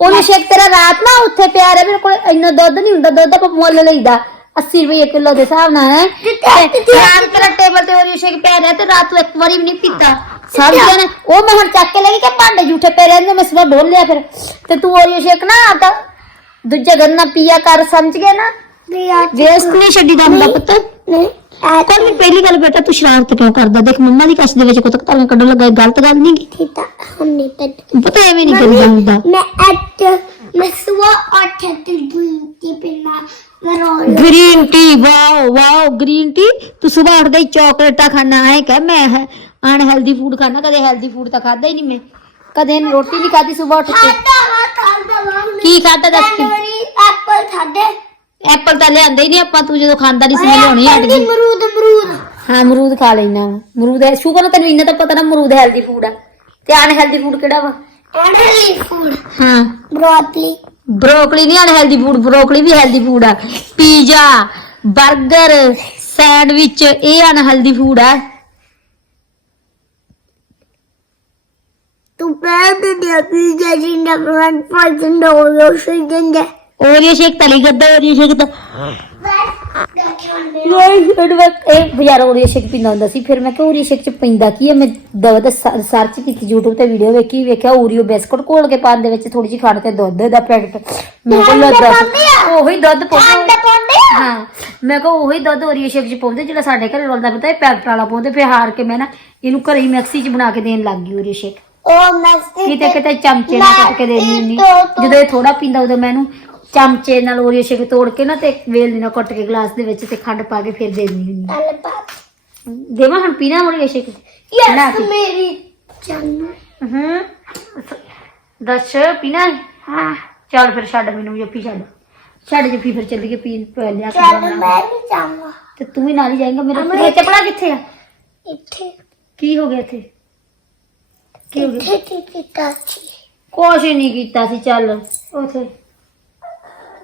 ਉਹਨੂੰ ਸ਼ੇਕ ਤੇਰਾ ਰਾਤ ਨਾ ਉੱਥੇ ਪਿਆ ਮੇਰੇ ਕੋਲ ਇੰਨਾ ਦੁੱਧ ਨਹੀਂ ਹੁੰਦਾ ਦੁੱਧ ਆਪਾਂ ਮੁੱਲ ਲਈਦਾ। 80 ਰੁਪਏ ਕਿਲੋ ਦੇ ਹਿਸਾਬ ਨਾਲ ਹੈ। ਰਾਤ ਤੇਰਾ ਟੇਬਲ ਤੇ ਉਹਨੂੰ ਸ਼ੇਕ ਪਿਆ ਤੇ ਰਾਤ ਨੂੰ ਇੱਕ ਵਾਰੀ ਵੀ ਨਹੀਂ ਪੀਤਾ। ਸਭ ਜਣ ਉਹ ਮੈਂ ਚੱਕ ਕੇ ਲੈ ਗਈ ਕਿ ਭਾਂਡੇ ਝੂਠੇ ਪਏ ਰਹਿੰਦੇ ਮੈਂ ਸਵੇਰ ਬੋਲ ਲਿਆ ਫਿਰ। ਤੇ ਤੂੰ ਉਹ ਸ਼ੇਕ ਨਾ ਆ ਤਾ ਦੂਜੇ ਗੰਨਾ ਪੀਆ ਕਰ ਸਮਝ ਗਿਆ ਨਾ? ਜੇ ਨਹੀਂ ਛੱਡੀ ਦਾ ਪੁੱਤ। ਨਹੀਂ। ਕੋਈ ਨਹੀਂ ਪਹਿਲੀ ਗੱਲ ਬੇਟਾ ਤੂੰ ਸ਼ਰਾਰਤ ਕਿਉਂ ਕਰਦਾ? ਦੇਖ ਮੰਮਾ ਦੀ ਕਸ ਦੇ ਵਿੱਚ ਕੁੱਤਕ ਤਾਲਾਂ ਕੱਢਣ ਲੱਗਾ ਗਲਤ ਗੱਲ ਨਹੀਂ ਗੀ ਠੀਕ ਹਮ ਨਹੀਂ ਪੜ ਪਤਾ ਐਵੇਂ ਨਹੀਂ ਕਰੀ ਜਾਂਦਾ। ਮੈਂ ਅੱਜ ਮੈਂ ਸੁਬਾਹ ਉੱਠ ਕੇ green tea green tea wow wow green tea ਤੂੰ ਸਵੇਰ ਉੱਠਦਾ ਹੀ ਚਾਕਲੇਟਾ ਖਾਣਾ ਐ ਕਹ ਮੈਂ ਅਨਹੈਲਦੀ ਫੂਡ ਖਾਣਾ ਕਦੇ ਹੈਲਦੀ ਫੂਡ ਤਾਂ ਖਾਦਾ ਹੀ ਨਹੀਂ ਮੈਂ। ਕਦੇ ਰੋਟੀ ਨਹੀਂ ਖਾਦੀ ਸਵੇਰ ਉੱਠ ਕੇ। ਖਾਦਾ ਖਾਦਾ ਕੀ ਖਾਦਾ ਦੱਸ ਐਪਲ ਖਾਦੇ ਐਪਲ ਤਾਂ ਲਿਆਂਦੇ ਹੀ ਨਹੀਂ ਆਪਾਂ ਤੂੰ ਜਦੋਂ ਖਾਂਦਾ ਨਹੀਂ ਸੀ ਮੈਂ ਲਿਆਉਣੀ ਹਟ ਗਈ ਅਮਰੂਦ ਹਾਂ ਅਮਰੂਦ ਖਾ ਲੈਣਾ ਮੈਂ ਅਮਰੂਦ ਹੈ ਸ਼ੂਗਰ ਨੂੰ ਤੈਨੂੰ ਇੰਨਾ ਤਾਂ ਪਤਾ ਨਾ ਅਮਰੂਦ ਹੈਲਦੀ ਫੂਡ ਆ। ਤੇ ਅਨਹੈਲਦੀ ਫੂਡ ਕਿਹੜਾ ਵਾ? ਅਨਹੈਲਦੀ ਫੂਡ ਹਾਂ। ਬ੍ਰੋਕਲੀ। ਬ੍ਰੋਕਲੀ ਨਹੀਂ ਅਨਹੈਲਦੀ ਫੂਡ ਬ੍ਰੋਕਲੀ ਵੀ ਹੈਲਦੀ ਫੂਡ ਆ। ਪੀਜ਼ਾ 버ਗਰ ਸੈਂਡਵਿਚ ਇਹ ਅਨਹੈਲਦੀ ਫੂਡ ਆ। ਤੂੰ ਪਹਿਲੇ ਦੇ ਪੀਜ਼ਾ ਜਿੰਨਾ ਬ੍ਰਾਂਡ ਪਰਜਨ ਦਾ ਉਹ ਸ਼ਿੰਦੇ ഓരിയോ ഷേക്ക് തലയിക്കത്തെ ഓരിയോ ഷേക്ക് ਇਹ ਬਜ਼ਾਰੋਂ ਉਹਦੀ ਸ਼ੇਕ ਪੀਂਦਾ ਹੁੰਦਾ ਸੀ ਫਿਰ ਮੈਂ ਕਿਹਾ ਉਹਦੀ ਸ਼ੇਕ ਚ ਪੈਂਦਾ ਕੀ ਹੈ? ਮੈਂ ਦਵਾ ਦਾ ਸਰਚ ਕੀਤੀ YouTube ਤੇ ਵੀਡੀਓ ਵੇਖੀ ਵੇਖਿਆ ਓਰੀਓ ਬਿਸਕਟ ਘੋਲ ਕੇ ਪਾਣ ਦੇ ਵਿੱਚ ਥੋੜੀ ਜਿਹੀ ਖੰਡ ਤੇ ਦੁੱਧ ਦਾ ਪੈਕਟ। ਮੈਂ ਕਿਹਾ ਲੈ ਦੱਸ। ਉਹੀ ਦੁੱਧ ਪਾਉਂਦੇ ਹਾਂ। ਮੈਂ ਕਿਹਾ ਉਹੀ ਦੁੱਧ ਓਰੀਓ ਸ਼ੇਕ ਚ ਪਾਉਂਦੇ ਜਿਹੜਾ ਸਾਡੇ ਘਰੇ ਰੋਲਦਾ ਪਤਾ ਇਹ ਪੈਕਟ ਵਾਲਾ ਪਾਉਂਦੇ ਫਿਰ ਹਾਰ ਕੇ ਮੈਂ ਨਾ ਇਹਨੂੰ ਘਰੇ ਹੀ ਮਿਕਸੀ ਚ ਬਣਾ ਕੇ ਦੇਣ ਲੱਗ ਗਈ ਓਰੀਓ ਸ਼ੇਕ ਉਹ ਮਸਤੀ ਕਿਤੇ ਕਿਤੇ ਚਮਚੇ ਨਾਲ ਕੱਟ ਕੇ ਦੇਣੀ ਜਦੋਂ ਇਹ ਥੋੜਾ ਪੀਂਦਾ ਉਦੋਂ ਮੈਂ ਇਹਨੂੰ ਚਮਚੇ ਨਾਲ ਓਰੀਓ ਸ਼ੇਕ ਤੋੜ ਕੇ ਨਾ ਤੇ ਵੇਲਣੀ ਨਾਲ ਕੱਟ ਕੇ ਗਲਾਸ ਦੇ ਵਿੱਚ ਤੇ ਖੰਡ ਪਾ ਕੇ ਫਿਰ ਦੇ ਦਿੰਦੀ ਹੁੰਦੀ ਕੱਲ ਬਾਤ ਦੇਵਾਂ ਹੁਣ ਪੀਣਾ ਓਰੀਓ ਸ਼ੇਕ? ਬਣਾ ਯਸ ਮੇਰੀ ਜਾਨ ਹੂੰ। ਦੱਸ ਪੀਣਾ ਹਾਂ? ਚੱਲ ਫਿਰ ਛੱਡ ਮੈਨੂੰ ਜੱਫੀ ਛੱਡ। ਛੱਡ ਜੱਫੀ ਫਿਰ ਚੱਲੀਏ ਪੀਣ ਚੱਲ ਤੇ ਤੂੰ ਵੀ ਨਾਲ ਹੀ ਜਾਏਂਗਾ ਮੇਰਾ ਅਮਰ ਤੇਰਾ ਕਿੱਥੇ ਆ? ਇੱਥੇ। ਕੀ ਹੋ ਗਿਆ ਇੱਥੇ? ਕੀ ਹੋ ਗਿਆ? ਇੱਥੇ ਕੀ ਕੀਤਾ ਸੀ? ਕੁਛ ਨਹੀਂ ਕੀਤਾ ਸੀ ਚੱਲ ਉਥੇ।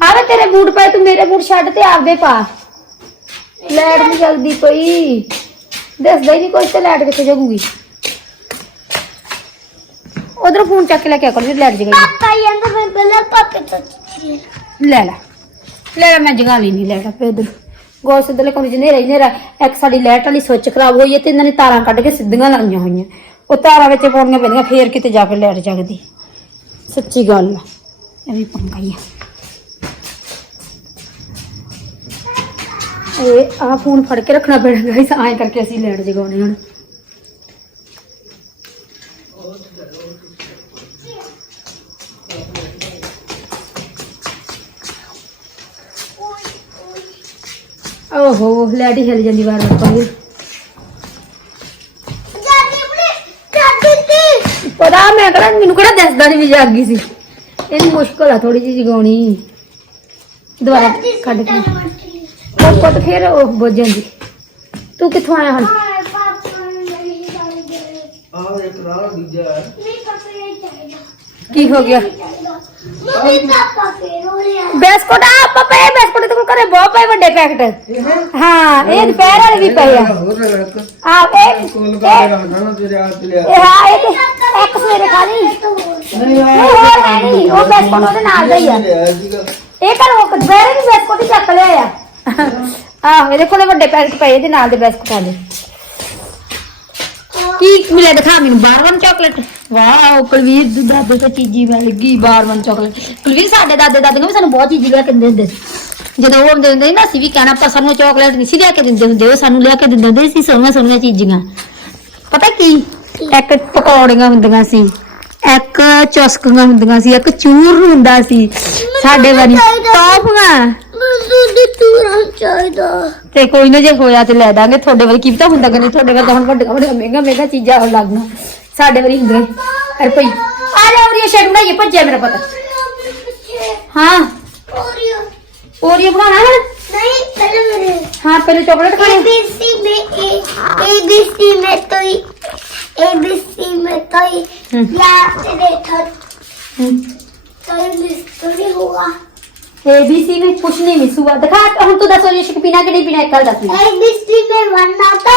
ਆਵੇ ਤੇਰੇ ਬੂਟ ਪਏ ਤੂੰ ਮੇਰੇ ਬੂਟ ਛੱਡ ਤੇ ਆਪਦੇ ਪਾ। ਲੈਟ ਨਹੀਂ ਜਲਦੀ ਪਈ। ਦੱਸਦਾ ਹੀ ਨਹੀਂ ਕੁਛ ਤੇ ਲੈਟ ਕਿੱਥੇ ਜਗੂਗੀ। ਉਧਰੋਂ ਫੋਨ ਚੱਕ ਕੇ ਲੈ ਕੇ ਕੋਲ ਵੀ ਲੈਟ ਜਗਾਈਏ ਪਾਪਾ ਯੰਗ ਮੈਂ ਬਲਾ ਪਾਪੇ ਤੋਂ ਲੈ ਲੈ ਲੈ ਲੈ ਮੈਂ ਜਗਾ ਲਈ ਨਹੀਂ ਲੈਟ ਆਪੇ ਉਧਰ ਗੋਸ ਇਧਰਲੇ ਕਮਰੇ ਚ ਨੇਰਾ ਹੀ ਨੇਰਾ ਇੱਕ ਸਾਡੀ ਲਾਈਟ ਵਾਲੀ ਸੁੱਚ ਖਰਾਬ ਹੋਈ ਹੈ ਤੇ ਇਹਨਾਂ ਨੇ ਤਾਰਾਂ ਕੱਢ ਕੇ ਸਿੱਧੀਆਂ ਲਾਈਆਂ ਹੋਈਆਂ। ਉਹ ਤਾਰਾਂ ਵਿੱਚ ਪਾਉਣੀਆਂ ਪੈਂਦੀਆਂ ਫੇਰ ਕਿਤੇ ਜਾ ਕੇ ਲਾਈਟ ਜਗਦੀ। ਸੱਚੀ ਗੱਲ ਆ ਇਹ ਵੀ ਪੰਗਾ ਹੀ ਆ। ਇਹ ਆ ਫੋਨ ਫੜ ਕੇ ਰੱਖਣਾ ਪੈਣਾ ਗਾਇਸ ਐਂ ਕਰਕੇ ਅਸੀਂ ਲਾਈਟ ਜਗਾਉਣੀ ਹੁਣ। ਓਹੋ ਲਾਈਟ ਹੀ ਹਿੱਲ ਜਾਂਦੀ ਵਾਰ ਦੀ ਪਤਾ ਮੈਂ ਕਿਹੜਾ ਮੈਨੂੰ ਕਿਹੜਾ ਦੱਸਦਾ ਨਹੀਂ ਵੀ ਜਾਗ ਗਈ ਸੀ। ਇਹਨੂੰ ਮੁਸ਼ਕਲ ਆ ਥੋੜੀ ਜਿਹੀ ਜਗਾਉਣੀ। ਦੁਬਾਰਾ ਕੱਢ ਕੇ। ਉਹ ਪੁੱਤ ਫਿਰ ਉਹ ਬੁੱਝ ਜਾਂਦੀ ਤੂੰ ਕਿੱਥੋਂ ਆਇਆ ਹੁਣ? ਦੇ ਆਹ ਇੱਕ ਰਾਹ ਦੂਜਾ ਹੈ। ਕੀ ਹੋ ਗਿਆ? ਮੰਮੀ ਪਾਪਾ ਫੇਰ ਹੋ ਰਿਹਾ ਬਿਸਕੁਟ ਆ ਪਪੇ ਬਿਸਕੁਟ ਤੇ ਕੋਲ ਘਰੇ ਬਹੁਤ ਪਏ ਵੱਡੇ ਪੈਕਟ। ਹਾਂ? ਇਹ ਦੁਪਹਿਰ ਵਾਲੇ ਵੀ ਪਏ ਆ। ਆ ਇਹ ਕੋਲ ਕਰ ਰੱਖਣਾ ਨਾ ਤੇਰੇ ਹੱਥ ਲਿਆ। ਇਹ ਹਾਂ ਇਹ ਇੱਕ ਸਵੇਰੇ ਖਾ ਲਈ। ਨਹੀਂ ਹੋਰ ਨਹੀਂ ਉਹ ਬਿਸਕੁਟ ਉਹਦੇ ਨਾਲ ਦਾ ਹੀ ਆ। ਇਹ ਕਰ ਉਹ ਦੁਪਹਿਰੇ ਵੀ ਬਿਸਕੁਟ ਹੀ ਚੱਕ ਲਿਆ ਆ। ਆਹ ਇਹਦੇ ਕੋਲੇ ਵੱਡੇ ਪੈਕਟ ਪਏ ਇਹਦੇ ਨਾਲ ਦੇ ਬਿਸਕੁਟਾਂ ਦੇ ਕੀ ਮਿਲਿਆ ਦਿਖਾ ਮੈਨੂੰ ਬਾਰਵਨ ਚਾਕਲੇਟ ਵਾਓ ਕੁਲਵੀਰ ਦੀ ਦਾਦੇ ਤੋਂ ਚੀਜ਼ੀ ਮਿਲ ਗਈ ਬਾਰਵਨ ਚਾਕਲੇਟ ਕੁਲਵੀਰ ਸਾਡੇ ਦਾਦੇ ਦਾਦੀਆਂ ਵੀ ਸਾਨੂੰ ਬਹੁਤ ਚੀਜ਼ੀ ਲਿਆ ਕੇ ਦਿੰਦੇ ਹੁੰਦੇ ਸੀ। ਜਦੋਂ ਉਹ ਹੁੰਦੇ ਹੁੰਦੇ ਸੀ ਨਾ ਅਸੀਂ ਵੀ ਕਹਿਣਾ ਪਰ ਸਾਨੂੰ ਚਾਕਲੇਟ ਨਹੀਂ ਸੀ ਲਿਆ ਕੇ ਦਿੰਦੇ ਹੁੰਦੇ ਉਹ ਸਾਨੂੰ ਲਿਆ ਕੇ ਦਿੰਦੇ ਹੁੰਦੇ ਸੀ ਸੋਹਣੀਆਂ ਸੋਹਣੀਆਂ ਚੀਜ਼ੀਆਂ। ਪਤਾ ਕੀ? ਇੱਕ ਪਕੌੜੀਆਂ ਹੁੰਦੀਆਂ ਸੀ ਇੱਕ ਚੁਸਕੀਆਂ ਹੁੰਦੀਆਂ ਸੀ ਇੱਕ ਚੂਰ ਹੁੰਦਾ ਸੀ ਸਾਡੇ ਵਾਰੀ ਟੌਫੀਆਂ ਮੈਨੂੰ ਦੀ ਟੂਰਾਂ ਚਾਹੀਦਾ ਤੇ ਕੋਈ ਨਾ ਜੇ ਹੋਇਆ ਤੇ ਲੈ ਦਾਂਗੇ ਤੁਹਾਡੇ ਵਾਰੀ ਕੀ ਪਤਾ ਹੁੰਦਾ ਕਿ ਨਹੀਂ ਤੁਹਾਡੇ ਵਾਰ ਹੁਣ ਵੱਡੀਆਂ ਵੱਡੀਆਂ ਮਹਿੰਗਾ ਮਹਿੰਗਾ ਚੀਜ਼ਾਂ ਹੋਣ ਲੱਗਣਾ ਸਾਡੇ ਵਾਰੀ ਹੁੰਦੀਆਂ ਰੁਪਈ ਆ ਜਾ ਉਰੀਆ ਸ਼ੇਕ ਬਣਾਈਏ ਭੱਜਿਆ ਮੇਰਾ ਪਤਾ ਹਾਂ ओरियो ਉਰੀਆ ਬਣਾਉਣਾ ਹੁਣ नहीं पहले मेरे ਹਾਂ ਪਹਿਲੇ ਚਾਕਲੇਟ ए ਖਾਣੀ बी सी में ए ए बी सी में तो ही ए बी सी में तो ही हम्म। या तेरे थर तो ही मिस तो नहीं होगा ਏ ਬੀ ਸੀ ਵਿੱਚ ਕੁਛ ਨਹੀਂ ਮਿਸ ਹੁਆ ਦਿਖਾ ਹੁਣ ਤੂੰ ਦੱਸ ਉਰੀਆ ਸ਼ੇਕ ਪੀਣਾ ਕਿ ਨਹੀਂ ਪੀਣਾ ਇੱਕ ਗੱਲ ਦੱਸ ਮੈਨੂੰ। ए बी सी में वन आता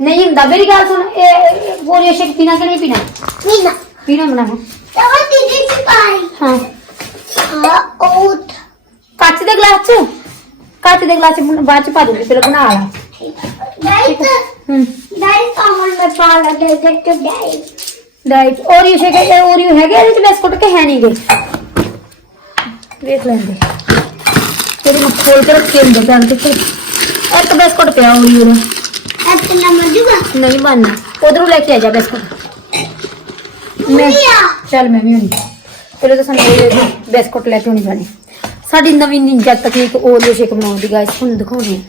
ਨਹੀਂ ਹੁੰਦਾ ਮੇਰੀ ਗੱਲ ਸੁਣ ਇਹ ਉਰੀਆ ਸ਼ੇਕ ਪੀਣਾ ਕਿ ਨਹੀਂ ਪੀਣਾ मीना ਪੀਣਾ ਬਣਾ तो वो दीदी सिपाही ਹਾਂ हाँ ओट ਕੱਚ ਦੇ ਗਲਾਸ ਚ ਕੱਚ ਦੇ ਗਲਾਸ ਚ ਬਣ- ਬਾਅਦ ਚ ਪਾ ਦੂੰਗੀ ਫਿਰ ਬਣਾ ਲਾ गाइस ਹੂੰ गाइस कॉमन में पाला दे दे तो गाइस ਡਾਈਟ ਓਰੀਓ ਸ਼ੇਕ ਇਹ ਓਰੀਓ ਹੈਗੇ ਇਹਦੇ ਚ ਬਿਸਕੁਟ ਕਿ ਹੈ ਨਹੀਂ ਗੇ ਵੇਖ ਲੈਂਦੇ। ਤੇਰੇ ਨੂੰ ਖੋਲ ਕੇ ਰੱਖੀ ਅੰਦਰ ਤਾਂ ਤੇ। ਇੱਕ ਬਿਸਕੁਟ ਪਿਆ ਹੋਈ ਉਹਦਾ ਇੱਕ ਨਾ ਮਰਜੂਗਾ ਨਹੀਂ ਬਣਨਾ ਉਧਰੋਂ ਲੈ ਕੇ ਆ ਜਾ ਬਿਸਕੁਟ। ਮੈਂ ਚੱਲ ਮੈਂ ਵੀ ਹੁੰਦੀ ਤੇਰੇ ਤਾਂ ਸਾਨੂੰ ਇਹ ਬਿਸਕੁਟ ਲੈ ਕੇ ਆਉਣੀ ਪੈਣੀ। ਸਾਡੀ ਨਵੀਂ ਨਿੰਜਾ ਤਕਨੀਕ ਓਰੀਓ ਸ਼ੇਕ ਬਣਾਉਣ ਦੀ ਗਾਇਸ ਤੁਹਾਨੂੰ ਦਿਖਾਉਣੀ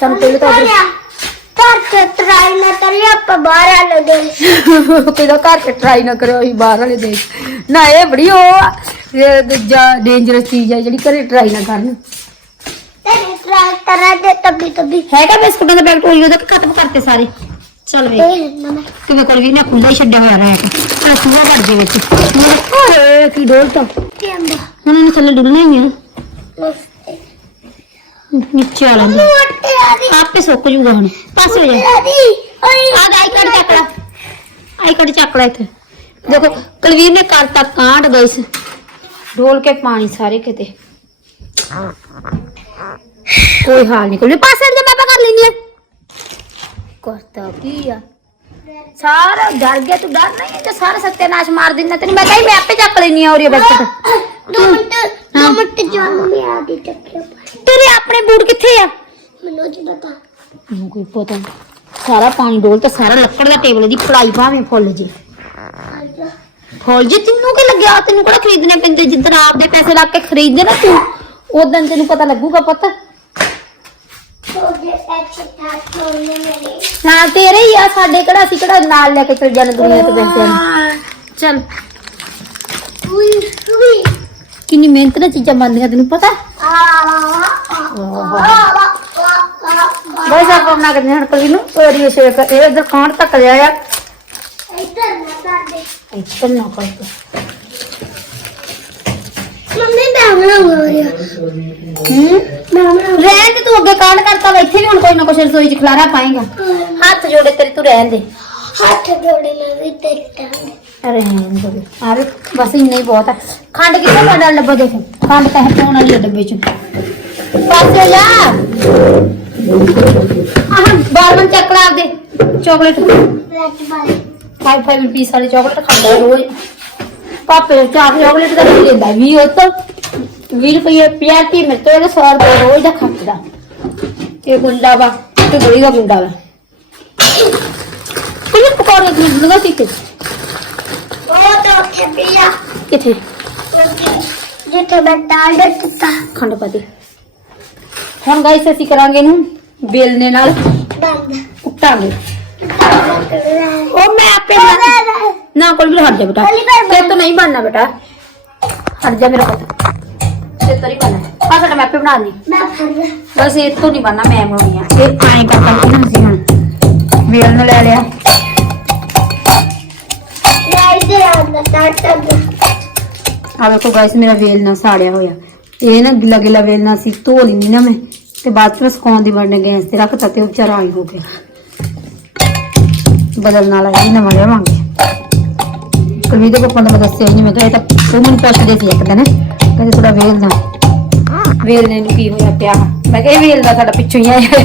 ਸਾਨੂੰ ਪਹਿਲੇ ਤਾਂ ਘਰ ਤੇ ਟਰਾਈ ਨਾ ਕਰੀ ਆਪਾਂ ਬਾਹਰ ਵਾਲੇ ਦੇ [LAUGHS] ਕਿਹਦਾ ਘਰ ਤੇ ਟਰਾਈ ਨਾ ਕਰਿਓ ਅਸੀਂ ਬਾਹਰ ਵਾਲੇ ਦੇ ਨਾ ਇਹ ਬੜੀ ਉਹ ਇਹ ਦੂਜਾ ਡੇਂਜਰਸ ਚੀਜ਼ ਹੈ ਜਿਹੜੀ ਘਰੇ ਟਰਾਈ ਨਾ ਕਰਨ। ਆਈ ਕੱਢ ਚੱਕ ਲੈ ਇੱਥੇ। ਦੇਖੋ ਕਲਵੀਰ ਨੇ ਕਰਤਾ ਕਾਂਡ ਗਾਇਸ। ਡੋਲ ਕੇ ਪਾਣੀ ਸਾਰੇ ਕਿਤੇ। ਕੋਈ ਹਾਲ ਨਹੀਂ ਕੋਈ ਪਾਸਵਰਡ ਦਾ ਬਾਬਾ ਕਰ ਲੈਂਦੀ ਆ। ਕਰਤਾ ਕੀ ਆ? ਸਾਰਾ ਡਰ ਗਿਆ ਤੂੰ ਡਰ ਨਹੀਂ ਤੇ ਸਾਰਾ ਸੱਤਿਆਨਾਸ਼ ਮਾਰ ਦਿੰਦਾ ਤੈਨੂੰ ਮੈਂ ਕਹੀ ਮੈਂ ਆਪੇ ਚੱਕ ਲੈਣੀ ਆ ਔਰ ਇਹ ਬੱਚੇ ਤੋਂ ਤੇਰੇ ਆਪਣੇ ਬੂਟ ਕਿੱਥੇ ਆ? ਮੈਨੂੰ ਜੀ ਪਤਾ। ਸਾਰਾ ਪਾਣੀ ਡੋਲ ਤੇ ਸਾਰਾ ਲੱਕੜ ਦਾ ਟੇਬਲ ਦੀ ਪੜਾਈ ਭਾਵੇਂ ਫੁੱਲ ਜੇ। ਹਾਂ ਜੇ ਤੈਨੂੰ ਕੀ ਲੱਗਿਆ ਤੈਨੂੰ ਕਿਹੜਾ ਖਰੀਦਣੇ ਪੈਂਦੇ ਜਿੱਦਣ ਆਪਦੇ ਪੈਸੇ ਲਾ ਕੇ ਖਰੀਦਦੇ ਨਾ ਤੂੰ ਉਦੋਂ ਤੈਨੂੰ ਪਤਾ ਲੱਗੂਗਾ ਪਤਾ ਹਾਂ ਤੇਰੇ ਹੀ ਆ ਸਾਡੇ ਕਿਹੜਾ ਅਸੀਂ ਕਿਹੜਾ ਨਾਲ ਲੈ ਕੇ ਚਲ ਜਾਣਾ ਦੁਨੀਆ ਤੇ ਬੈਠੇ ਚਲ ਕਿੰਨੀ ਮਿਹਨਤ ਨਾਲ ਚੀਜ਼ਾਂ ਬਣਦੀਆਂ ਤੈਨੂੰ ਪਤਾ ਬਹੁਤ ਸਾਰਾ ਕੰਮ ਨਾ ਕਰਦੇ ਹਣ ਪਲੀ ਨੂੰ ਤੋਰੀ ਸ਼ੇਕ ਇਹ ਇਧਰ ਕੌਣ ਤੱਕ ਲਿਆ ਆ ਇਧਰ ਨਾ ਕਰਦੇ ਦੇ ਇੱਧਰ ਨਾ ਕਰ ਤੂੰ। ਮੰਮੀ ਮੈਂ ਬਣਾਉਂਗਾ ਰਿਹਾ ਹੂੰ ਮੈਂ ਬਣਾਉਂਗਾ ਰਹਿਣ ਦੇ ਤੂੰ ਅੱਗੇ ਕਾਂਡ ਕਰਤਾ ਵਾ ਇੱਥੇ ਵੀ ਹੁਣ ਕੋਈ ਨਾ ਕੁਛ ਰਸੋਈ ਚ ਖਲਾਰਾ ਪਾਏਗਾ ਹੱਥ ਜੋੜੇ ਤੇਰੇ ਤੂੰ ਰਹਿਣ ਦੇ ਹੱਥ ਜੋੜੇ ਮੈਂ ਵੀ ਤੇਰੇ ਟਾਂਗੇ ਰਹਿਣ ਦੇ ਆ ਵੇ ਬਸ ਇੰਨਾ ਹੀ ਬਹੁਤ ਹੈ ਖੰਡ ਕਿੱਥੇ ਤੁਹਾਡਾ ਡੱਬਾ ਦੇਖੋ ਖੰਡ ਤਾਂ ਹੈ ਪਾਉਣ ਵਾਲੀ ਹੈ ਡੱਬੇ ਚ ਪਾਸੇ ਜਾ ਦੇ 5 5 ਰੁਪਏ ਵਾਲੀ ਚਾਕਲੇਟ ਖਾਂਦਾ ਹੈ ਰੋਜ਼। ਪਾਪੇ ਨੂੰ ਚਾਰ ਚਾਕਲੇਟ ਦਾ ਨਹੀਂ ਦਿੰਦਾ ਵੀ ਉਹ ਤਾਂ 20 ਰੁਪਏ 50 ਤੀ ਤੋਂ ਇਹਦਾ 100 ਰੁਪਏ ਰੋਜ਼ ਦਾ ਖਰਚਦਾ ਇਹ ਗੁੰਡਾ ਵਾ ਤੇ ਗੋਲੀ ਦਾ ਗੁੰਡਾ ਵਾ। ਇਹ ਪਕੌੜੇ ਦੀ ਲਗਾ ਦਿੱਤੇ ਉਹ ਤਾਂ ਉੱਥੇ ਪਿਆ ਕਿੱਥੇ? ਜਿੱਥੇ ਮੈਂ ਦਾਲ ਦਿੱਤਾ ਖੰਡ ਪਾ ਦੇ। ਹੁਣ ਗਾਇਸ ਅਸੀਂ ਕਰਾਂਗੇ ਇਹਨੂੰ ਬੇਲਨੇ ਨਾਲ। ਕੁੱਟਾਂਗੇ। ਉਹ ਉਹ ਮੈਂ ਆਪੇ ਬਣਾ- ਨਾ ਕੋਲ ਵੀ ਹਟ ਜਾ ਬੇਟਾ। ਤੇ ਤਾਂ ਨਹੀਂ ਬਣਨਾ ਬੇਟਾ। ਹਟ ਜਾ ਮੇਰਾ ਪੁੱਤ ਤੇ ਤਰੀ ਬਣਨਾ। ਆ ਸਾਡਾ ਮੈਂ ਆਪੇ ਬਣਾ ਲਈ। ਮੈਂ ਫੜ ਬਸ ਇਹ ਤੋਂ ਨਹੀਂ ਬਣਨਾ ਮੈਂ ਬਣਾਉਣੀ ਆ। ਇਹ ਐਂ ਕਰ ਕਰਕੇ ਨਾ ਅਸੀਂ ਹੁਣ ਵੇਲਣ ਲੈ ਲਿਆ। ਇਧਰ ਟਾਟਾ ਆ ਵੇਖੋ ਗਾਇਸ ਮੇਰਾ ਵੇਲਣਾ ਸਾੜਿਆ ਹੋਇਆ। ਇਹ ਨਾ ਗਿੱਲਾ ਗਿੱਲਾ ਵੇਲਣਾ ਸੀ ਧੋ ਲਈ ਨਾ ਮੈਂ ਤੇ ਬਾਅਦ ਚ ਮੈਂ ਸੁਕਾਉਣ ਦੀ ਬਣਨੇ ਗੈਸ ਤੇ ਰੱਖਤਾ ਤੇ ਉਹ ਵਿਚਾਰਾ ਆਈ ਹੋ ਗਿਆ। ਬਦਲਣ ਵਾਲਾ ਇਹ ਨਵਾਂ ਲਿਆਵਾਂਗੇ ਕਵੀ ਦੇ ਪਪਾ ਨੇ ਮੈਂ ਦੱਸਿਆ ਹੀ ਨਹੀਂ ਮੈਂ ਤਾਂ ਇਹ ਤਾਂ ਉਹ ਮੈਨੂੰ ਪੁੱਛਦੇ ਸੀ ਇੱਕ ਦਿਨ ਕਹਿੰਦੇ ਥੋੜਾ ਵੇਲਣਾ ਵੇਲਣੇ ਨੂੰ ਕੀ ਹੋਇਆ ਪਿਆ? ਮੈਂ ਕਿਹਾ ਇਹ ਵੇਲਦਾ ਸਾਡਾ ਪਿੱਛੋਂ ਹੀ ਆਇਆ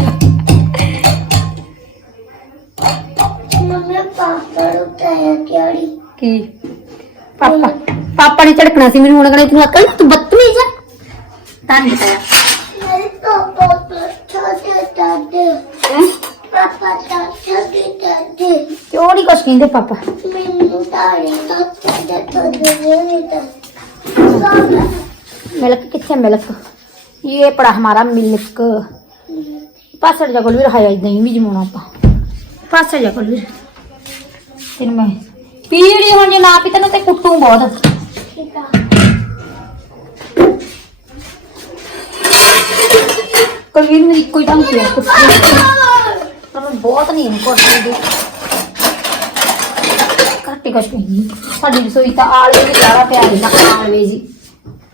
ਮੰਮੀ ਪਾਪਾ ਨੂੰ ਕਹਿਆ ਕਿਹੜੀ ਕੀ? ਪਾਪਾ ਪਾਪਾ ਨੇ ਝੜਕਣਾ ਸੀ ਮੈਨੂੰ ਹੁਣ ਕਹਿੰਦਾ ਤੂੰ ਅਕਲ ਤੂੰ ਬਦਤਮੀਜ਼ ਆ। ਤਾਂ ਨਹੀਂ ਪਤਾ ਮੇਰੇ ਪਾਪਾ ਤੋਂ ਛੋਟੇ ਦਾਦੇ ਪਾਪਾ ਤਾਂ ਛੋਟੇ ਦਾਦੇ ਕਿਉਂ ਨਹੀਂ ਕੁਛ ਕਹਿੰਦੇ ਪਾਪਾ ਮੈਨੂੰ ਤਾਰੇ ਤਾਂ ਛੋਟੇ ਛੋਟੇ ਨਹੀਂ ਤਾਂ मिल्क कितने मिल्क ये पड़ा हमारा मिल्क पास जा कोल भी रखाया दही भी जमाना ਆਪਾਂ ਪਾਸ ਜਾ ਕੋਲ ਵੀ ਤੈਨੂੰ ਮੈਂ ਪੀੜੀ ਹੁਣ ਜੇ ਨਾ ਪੀਤਾ ਨਾ ਤੇ ਕੁੱਟੂ ਬਹੁਤ ਠੀਕ ਆ ਕੁਲਵੀਰ ਮੇਰੀ ਕੋਈ ਤਾਂ ਕੀ ਕੁੱਟ ਪਰ ਮੈਂ ਬਹੁਤ ਨਹੀਂ ਇਹਨੂੰ ਕੁੱਟ ਦੀ ਘੱਟੇ ਕੁਛ ਨਹੀਂ ਸਾਡੀ ਰਸੋਈ ਤਾਂ ਆਲਵੇ ਦੀ ਖਲਾਰਾ ਪਿਆ ਰਹਿੰਦਾ ਆਲਵੇ ਜੀ।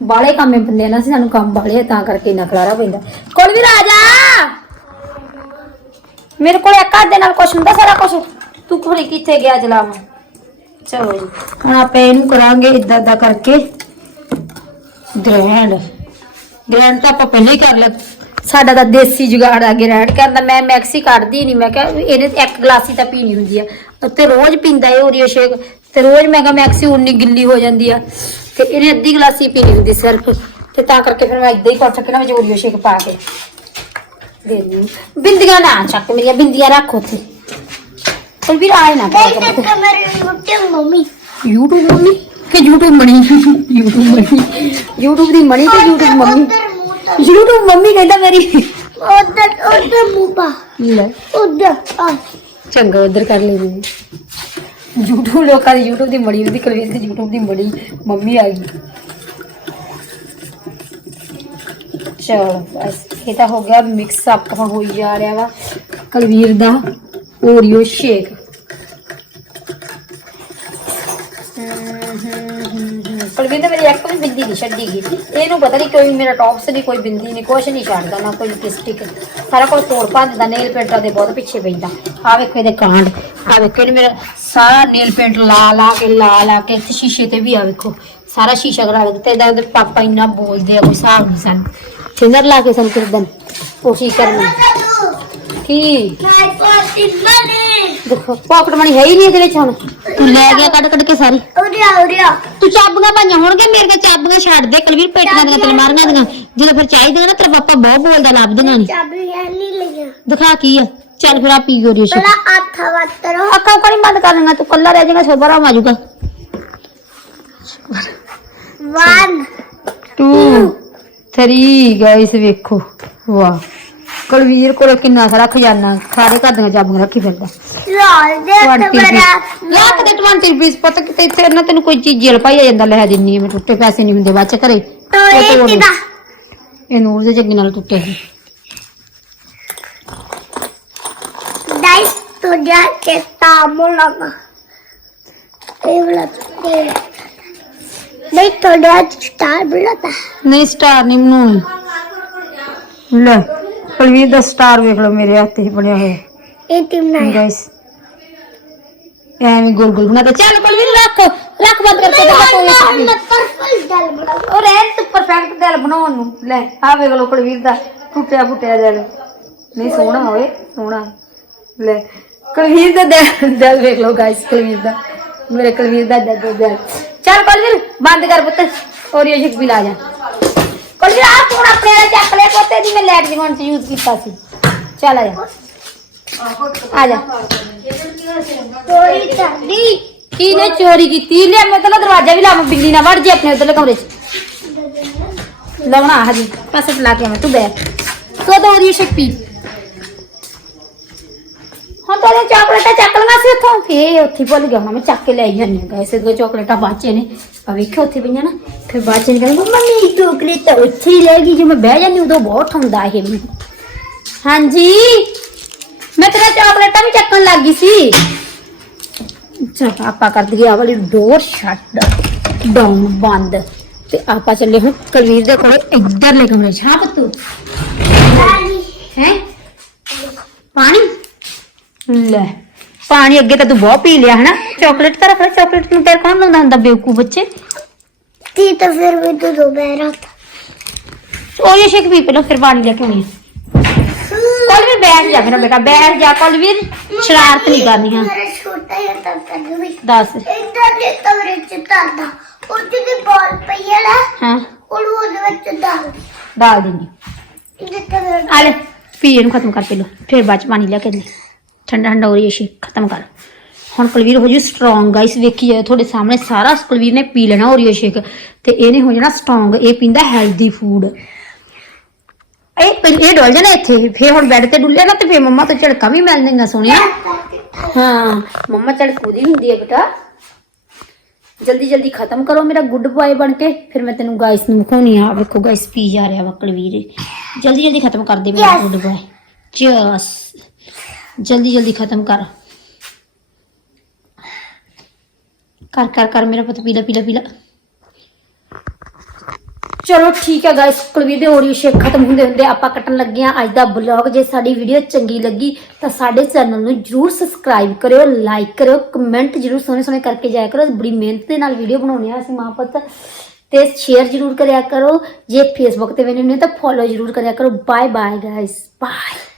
ਬਾਲੇ ਕੰਮੇ ਬੰਦੇ ਨਾ ਸੀ ਸਾਨੂੰ ਕੰਮ ਬਾਲੇ ਆ, ਤਾਂ ਕਰਕੇ ਇੰਨਾ ਖਲਾਰਾ ਪੈਂਦਾ। ਕੁਲਵੀਰ ਆ ਜਾ ਮੇਰੇ ਕੋਲ ਇੱਕ ਹੱਥ ਦੇ ਨਾਲ ਕੁਛ ਹੁੰਦਾ ਸਾਰਾ ਕੁਛ। ਤੂੰ ਕੋਲੇ ਕਿੱਥੇ ਗਿਆ ਜਲਾਵਾ ਚਲੋ ਜੀ। ਹੁਣ ਆਪਾਂ ਇਹਨੂੰ ਕਰਾਂਗੇ ਇਦਾਂ ਇਦਾਂ ਕਰਕੇ। ਗ੍ਰੈਂਡ ਗ੍ਰੈਂਡ ਤਾਂ ਆਪਾਂ ਪਹਿਲਾਂ ਹੀ ਕਰ ਲਿਆ। ਸਾਡਾ ਤਾਂ ਦੇਸੀ ਜੁਗਾੜ ਆ ਗ੍ਰੈਂਡ ਕਰਨ ਦਾ ਮੈਂ ਮੈਕਸੀ ਕੱਢਦੀ ਨਹੀਂ ਮੈਂ ਕਿਹਾ ਇਹਨੇ ਤੇ ਇੱਕ ਗਲਾਸੀ ਤਾਂ ਪੀਣੀ ਹੁੰਦੀ ਆ। ਤੇ ਰੋਜ਼ ਪੀਂਦਾ ਇਹ ਓਰੀਓ ਸ਼ੇਕ ਤੇ ਰੋਜ਼ ਮੈਂ ਕਿਹਾ ਮੈਕਸੀ ਉਨੀ ਗਿੱਲੀ ਹੋ ਜਾਂਦੀ ਆ। ਤੇ ਇਹਨੇ ਅੱਧੀ ਗਲਾਸੀ ਪੀਣੀ ਹੁੰਦੀ ਸਿਰਫ ਤੇ ਤਾਂ ਕਰਕੇ ਫਿਰ ਮੈਂ ਇਦਾਂ ਹੀ ਕੁੱਟ ਕੇ ਨਾ ਵਿੱਚ ਓਰੀਓ ਸ਼ੇਕ ਪਾ ਕੇ ਦੇ ਦਿੰਦੀ ਬਿੰਦੀਆਂ ਨਾ ਚੱਕ ਮੇਰੀਆਂ ਬਿੰਦੀਆਂ ਰੱਖ ਉੱਥੇ। ਪਰ ਵੀਰ ਆਏ ਨਾ ਕਰ। ਕਮਰੇ ਮੁੱਟੇ ਮੰਮੀ। YouTube mummy? ਕਿ YouTube ਬਣੀ? YouTube ਬਣੀ। YouTube ਦੀ ਮਣੀ ਤੇ YouTube ਮੰਮੀ? ਤਾਂ YouTube ਮੰਮੀ ਕਹਿੰਦਾ ਮੇਰੀ। ਉਧਰ ਉਧਰ ਮੂੰਹ ਪਾ। ਲੈ। ਉਧਰ ਆ। ਚੰਗਾ ਉਧਰ ਕਰ ਲਈ YouTube ਲੋਕਾਂ ਦੀ YouTube ਦੀ ਮੜੀ ਉਹਦੀ ਕਲਵੀਰ ਦੀ YouTube ਦੀ ਮੜੀ ਮੰਮੀ ਆ ਗਈ। ਚਲੋ ਬਸ ਇਹ ਤਾਂ ਹੋ ਗਿਆ ਮਿਕਸ ਅਪ ਹੋਈ ਜਾ ਰਿਹਾ ਵਾ। ਕਲਵੀਰ ਦਾ ਓਰੀਓ ਸ਼ੇਕ ਕਲਵੀਰ ਨੇ ਮੇਰੀ ਇੱਕ ਵੀ ਬਿੰਦੀ ਨਹੀਂ ਛੱਡੀ ਗਈ। ਇਹਨੂੰ ਪਤਾ ਨਹੀਂ ਕੋਈ ਮੇਰਾ ਟੌਪਸ ਨਹੀਂ ਕੋਈ ਬਿੰਦੀ ਨਹੀਂ ਕੁਛ ਨਹੀਂ ਛੱਡਦਾ, ਨਾ ਕੋਈ ਲਿਪਸਟਿਕ ਸਾਰਾ ਕੁਝ ਤੋੜ ਭੰਨ ਨੇਲ ਪੇਂਟਾਂ ਦੇ ਬਹੁਤ ਪਿੱਛੇ ਪੈਂਦਾ ਆ ਵੇਖੋ ਇਹਦੇ ਕਾਂਡ ਆ ਵੇਖੋ ਇਹਨੇ ਮੇਰਾ ਸਾਰਾ ਨੇਲ ਪੇਂਟ ਲਾ ਲਾ ਕੇ, ਲਾ ਲਾ ਕੇ ਤੇ ਸ਼ੀਸ਼ੇ ਤੇ ਵੀ ਆ ਵੇਖੋ। ਸਾਰਾ ਸ਼ੀਸ਼ਾ ਕਰਾ ਦਿੱਤਾ, ਇਹਦਾ ਉਹਦੇ ਪਾਪਾ ਇੰਨਾ ਬੋਲਦੇ ਆ, ਕੋਈ ਹਿਸਾਬ ਨਹੀਂ ਸਾਨੂੰ। ਸਿੰਦਰ ਲਾ ਕੇ ਸਾਨੂੰ ਕਿਸ ਦਿਨ ਉਹ ਕੀ ਕਰਨਾ। ਕੀ? ਮੈਂ ਪਾਤੀ ਮਨੇ ਦੇਖੋ ਪਾਕਟ ਮਣੀ ਹੈ ਹੀ ਨਹੀਂ ਇਹਦੇ ਵਿੱਚ ਹੁਣ। ਤੂੰ ਲੈ ਗਿਆ ਕੱਢ ਕੱਢ ਕੇ ਸਾਰੀ। ਉਰਿਆ ਉਰਿਆ ਤੂੰ ਚਾਬੀਆਂ ਪਾਈਆਂ ਹੋਣਗੇ ਮੇਰੇ ਕੋਲ ਚਾਬੀਆਂ ਛੱਡ ਦੇ ਕਲਵੀਰ ਪੇਟੀਆਂ ਦੀਆਂ ਤੇ ਮਾਰੀਆਂ ਦੀਆਂ। ਜਦੋਂ ਫਿਰ ਚਾਹੀਦੀਆਂ ਨਾ ਤੇਰਾ ਪਾਪਾ ਬਹੁਤ ਬੋਲਦਾ ਲੱਭਦੀਆਂ ਨਹੀਂ ਚਾਬੀਆਂ ਨਹੀਂ ਲਈਆਂ। ਦਿਖਾ ਕੀ ਆ? ਚੱਲ ਫਿਰ ਆ ਪੀ ਗੋ ਰਿਸ਼ ਪਹਿਲਾਂ ਹੱਥ ਵਤਰੋ। ਅੱਖਾਂ ਕਣੀ ਬੰਦ ਕਰ ਲੈਣਾ ਤੂੰ ਕੱਲਾ ਰਹਿ ਜਾਏਗਾ ਸੋਬਰ ਆ ਜਾਊਗਾ। 1 2 3 ਗਾਇਸ ਵੇਖੋ। ਵਾਹ। ਕਲਵੀਰ ਕੋਲ ਕਿੰਨਾ ਸਾਰਾ ਖਜ਼ਾਨਾ ਸਾਰੇ ਘਰ ਦੀਆਂ ਚਾਬੀਆਂ ਰੱਖੀ ਫਿਰਦਾ। ਲਾਲ ਦੇ 20 ਤੇ ਮੇਰਾ ਲੱਖ ਦੇ 20 ਰੁਪਏ ਪਤਾ ਕਿਤੇ ਇੱਥੇ ਨਾ ਤੈਨੂੰ ਕੋਈ ਚੀਜ਼ ਜਲ ਪਾਈ ਆ ਜਾਂਦਾ ਲੈ ਦਿੰਨੀ ਮੈਂ ਟੁੱਟੇ ਪੈਸੇ ਨਹੀਂ ਹੁੰਦੇ ਬਾਅਦ ਚ ਘਰੇ। ਇਹ ਤੋੜ। ਚੰਗੀ ਨਾਲ ਟੁੱਟੇ ਸੀ। ਤੁਹਾਡੇ ਹੱਥੇ ਤਾਮੋ ਲਗਾ ਇਹ ਵਾਲਾ ਨਹੀਂ ਤੁਹਾਡੇ ਹੱਥ ਸਟਾਰ ਬੁਲਾਤਾ ਨਹੀਂ ਸਟਾਰ ਨਹੀਂ ਬਣਾਉਣੀ। ਲੈ। ਕੁਲਵੀਰ ਦਾ ਸਟਾਰ ਵੇਖ ਲਓ ਮੇਰੇ ਹੱਥ ਤੇ ਬਣਿਆ ਹੋਇਆ। ਇਹ ਟੀਮ ਨਾ ਗਾਇਸ ਐਵੇਂ ਗੋਲ ਗੋਲ ਬਣਾ ਕੇ ਚੱਲ ਕੁਲਵੀਰ ਰੱਖ ਰੱਖ ਬੰਦ ਕਰਕੇ ਦਿਖਾ ਮੈਂ ਪਰਪਲ ਡਲ ਬਣਾ ਉਹ ਰਹਿਣ ਤੇ ਪਰਫੈਕਟ ਦਿਲ ਬਣਾਉਣ ਨੂੰ। ਲੈ ਆ ਵੇਖ ਲਓ ਕੁਲਵੀਰ ਦਾ ਟੁੱਟਿਆ ਫੁੱਟਿਆ ਦਿਲ ਨਹੀਂ ਸੋਹਣਾ ਹੋਏ ਸੋਹਣਾ। ਲੈ ਕੁਲਵੀਰ ਦਾ ਦਿਲ ਦਿਲ ਵੇਖ ਲਓ ਗਾਇਸ ਕੁਲਵੀਰ ਦਾ। ਮੇਰੇ ਕੁਲਵੀਰ ਦਾ ਦਿਲ ਦਿਲ ਚੱਲ ਕੁਲਵੀਰ ਬੰਦ ਕਰ ਪੁੱਤ। ਔਰ ਇਹ ਵੀ ਲਾ ਜਾ। ਕੁਲਵੀਰ ਆ ਤੂੰ ਆਪਣੇ ਵਾਲਾ ਚੱਕ ਲੈ ਪੋਤੇ ਦੀ ਮੈਂ ਲਾਈਟ ਜਗਾਉਣ ਚ ਯੂਜ਼ ਕੀਤਾ ਸੀ ਚੱਲ ਆ ਜਾ ਆ ਜਾ ਚੋਰੀ ਕਰਦੀ ਕੀ ਨੇ ਚੋਰੀ ਕੀਤੀ ਲੈ ਮੈਂ ਤੇਰਾ ਦਰਵਾਜ਼ਾ ਵੀ ਲਾਵਾਂ ਬਿੱਲੀ ਨਾ ਵੜ ਜੇ ਆਪਣੇ ਉਧਰਲੇ ਕਮਰੇ 'ਚ ਲਾਉਣਾ ਹਜੀ ਪਾਸੇ ਲਾ ਕੇ ਮੈਂ ਤੂੰ ਬੈ ਤੂੰ ਤਾਂ ਉਹਦੀ ਸ਼ਕਤੀ ਹੁਣ ਤਾਂ ਇਹ ਚਾਕਲੇਟਾਂ ਚੱਕ ਲਵਾਂ ਸੀ ਉੱਥੋਂ ਫੇ ਉੱਥੇ ਹੀ ਭੁੱਲ ਗਿਆ ਹੁਣ ਮੈਂ ਚੱਕ ਕੇ ਲੈ ਜਾਂਦੀ ਹਾਂ ਗਾਇਸ ਦੋ ਚਾਕਲੇਟਾਂ ਬਾਚੇ ਨੇ ਆ ਵੇਖਿਓ ਉੱਥੇ ਪਈਆਂ ਨਾ ਫਿਰ ਬਾਚੇ ਨੇ ਕਹਿੰਦੇ ਮੰਮਾ ਮੇਰੀ ਚਾਕਲੇਟ ਤਾਂ ਉੱਥੇ ਹੀ ਰਹਿ ਗਈ ਜੇ ਮੈਂ ਬਹਿ ਜਾਂਦੀ ਉਦੋਂ ਬਹੁਤ ਹੁੰਦਾ ਇਹ ਮੈਨੂੰ ਹਾਂਜੀ ਮੈਂ ਤੇਰਾ ਚਾਕਲੇਟਾਂ ਵੀ ਚੱਕਣ ਲੱਗ ਗਈ ਸੀ ਚਲ ਆਪਾਂ ਕਰ ਦਈਏ ਆ ਵਾਲੀ ਡੋਰ ਸ਼ਟ ਡਾਊਨ ਬੰਦ ਤੇ ਆਪਾਂ ਚੱਲੇ ਹੁਣ ਕਲਵੀਰ ਦੇ ਕੋਲੇ ਇੱਧਰਲੇ ਕਮਰੇ 'ਚ ਹਾਂ ਪੁੱਤੂ ਹੈ ਪਾਣੀ ਲੈ ਪਾਣੀ ਅੱਗੇ ਤਾਂ ਤੂੰ ਬਹੁਤ ਪੀ ਲਿਆ ਹਨਾ? ਚਾਕਲੇਟ ਤਾਂ ਰੱਖ ਲੈ ਚਾਕਲੇਟ ਨੂੰ ਤੇਰੇ ਕੌਣ ਲਾਉਂਦਾ ਹੁੰਦਾ ਬੇਵਕੂ ਬੱਚੇ? ਤੀ ਤਾਂ ਫਿਰ ਵੀ ਤੂੰ ਦੋ ਬੈਰਾ ਉਹ ਇਹ ਸ਼ੇਕ ਪੀ ਪਹਿਲਾਂ ਫਿਰ ਪਾਣੀ ਲੈ ਕੇ ਆਉਣੀ ਕਲਵੀਰ ਬੈਠ ਜਾ ਮੇਰਾ ਬੇਟਾ ਬੈਠ ਜਾ ਕਲਵੀਰ ਸ਼ਰਾਰਤ ਨਹੀਂ ਕਰਨੀ ਹਾਂ ਮੇਰਾ ਛੋਟਾ ਜਿਹਾ ਤਾਂ ਕਰ ਵੀ ਦੱਸ। ਇੱਧਰ ਦੇ ਕਮਰੇ ਚ ਧਰਦਾ ਉਹ ਜਿਹਦੀ ਬਾਲ ਪਈ ਹੈ ਨਾ ਹਾਂ। ਉਹਨੂੰ ਉਹਦੇ ਵਿੱਚ ਡਾਲ ਡਾਲ ਦਿੰਦੀ। ਇਹਦੇ ਕਮਰੇ ਆ ਲੈ ਪੀ ਇਹਨੂੰ ਖਤਮ ਕਰ ਪਹਿਲੋ ਫਿਰ ਬਾਅਦ ਚ ਪਾਣੀ ਲੈ ਕੇ ਠੰਡਾ ਠੰਡਾ ਹੋ ਰਹੀ ਸ਼ੇਕ ਖਤਮ ਕਰ। ਹੁਣ ਕੁਲਵੀਰ ਹੋ ਜੂ ਸਟਰੋਂਗ ਗਾਇਸ ਵੇਖੀ ਜਾਏ ਤੁਹਾਡੇ ਸਾਹਮਣੇ ਸਾਰਾ ਕੁਲਵੀਰ ਨੇ ਪੀ ਲੈਣਾ ਓਰੀਓ ਸ਼ੇਕ ਤੇ ਇਹਨੇ ਹੋ ਜਾਣਾ ਸਟਰੋਂਗ ਇਹ ਪੀਂਦਾ ਹੈਲਦੀ ਫੂਡ ਇਹ ਇਹ ਡੋਲ ਜਾਣਾ ਇੱਥੇ ਫੇਰ ਹੁਣ ਬੈੱਡ ਤੇ ਡੁੱਲਿਆ ਨਾ ਤੇ ਫੇਰ ਮੰਮਾ ਤੋਂ ਝੜਕਾਂ ਵੀ ਮਿਲ ਜਾਣਗੀਆਂ ਸੋਹਣੀਆਂ। ਹਾਂ ਮੰਮਾ ਝੜਕੂਦੀ ਹੁੰਦੀ ਹੈ ਬੇਟਾ। ਜਲਦੀ ਜਲਦੀ ਖਤਮ ਕਰੋ ਮੇਰਾ ਗੁੱਡ ਬॉय ਬਣ ਕੇ ਫਿਰ ਮੈਂ ਤੈਨੂੰ ਗਾਇਸ ਨੂੰ ਵਿਖਾਉਣੀ ਆ। ਵੇਖੋ ਗਾਇਸ ਪੀ ਜਾ ਰਿਹਾ ਵਾ ਕੁਲਵੀਰ। ਜਲਦੀ ਜਲਦੀ ਖਤਮ ਕਰ ਦੇ ਮੇਰਾ. ਗੁੱਡ ਬॉय ਜਸ ਜਲਦੀ ਜਲਦੀ ਖਤਮ ਕਰ। ਕਰ ਕਰ ਕਰ ਮੇਰਾ ਪੁੱਤ ਪੀਲਾ ਪੀਲਾ ਪੀਲਾ ਚਲੋ ਠੀਕ ਹੈ ਗਾਇਸ ਕੁਲਵੀਰ ਦੇ ਓਰੀਓ ਸ਼ੇਕ ਖਤਮ ਹੁੰਦੇ ਹੁੰਦੇ ਆਪਾਂ ਕੱਟਣ ਲੱਗੇ ਆ ਅੱਜ ਦਾ ਬਲੌਗ ਜੇ ਸਾਡੀ ਵੀਡੀਓ ਚੰਗੀ ਲੱਗੀ ਤਾਂ ਸਾਡੇ ਚੈਨਲ ਨੂੰ ਜਰੂਰ ਸਬਸਕ੍ਰਾਈਬ ਕਰਿਓ ਲਾਈਕ ਕਰਿਓ ਕਮੈਂਟ ਜਰੂਰ ਸੋਹਣੇ ਸੋਹਣੇ ਕਰਕੇ ਜਾਇਆ ਕਰੋ। ਬੜੀ ਮਿਹਨਤ ਦੇ ਨਾਲ ਵੀਡੀਓ ਬਣਾਉਣੇ ਆ ਅਸੀਂ ਮਾਂ ਪੁੱਤ। ਤੇ ਸ਼ੇਅਰ ਜਰੂਰ ਕਰਿਆ ਕਰੋ। ਜੇ ਫੇਸਬੁੱਕ ਤੇ ਵੇਖਦੇ ਹੋ ਤਾਂ ਫੋਲੋ ਜਰੂਰ ਕਰਿਆ ਕਰੋ। Bye bye guys bye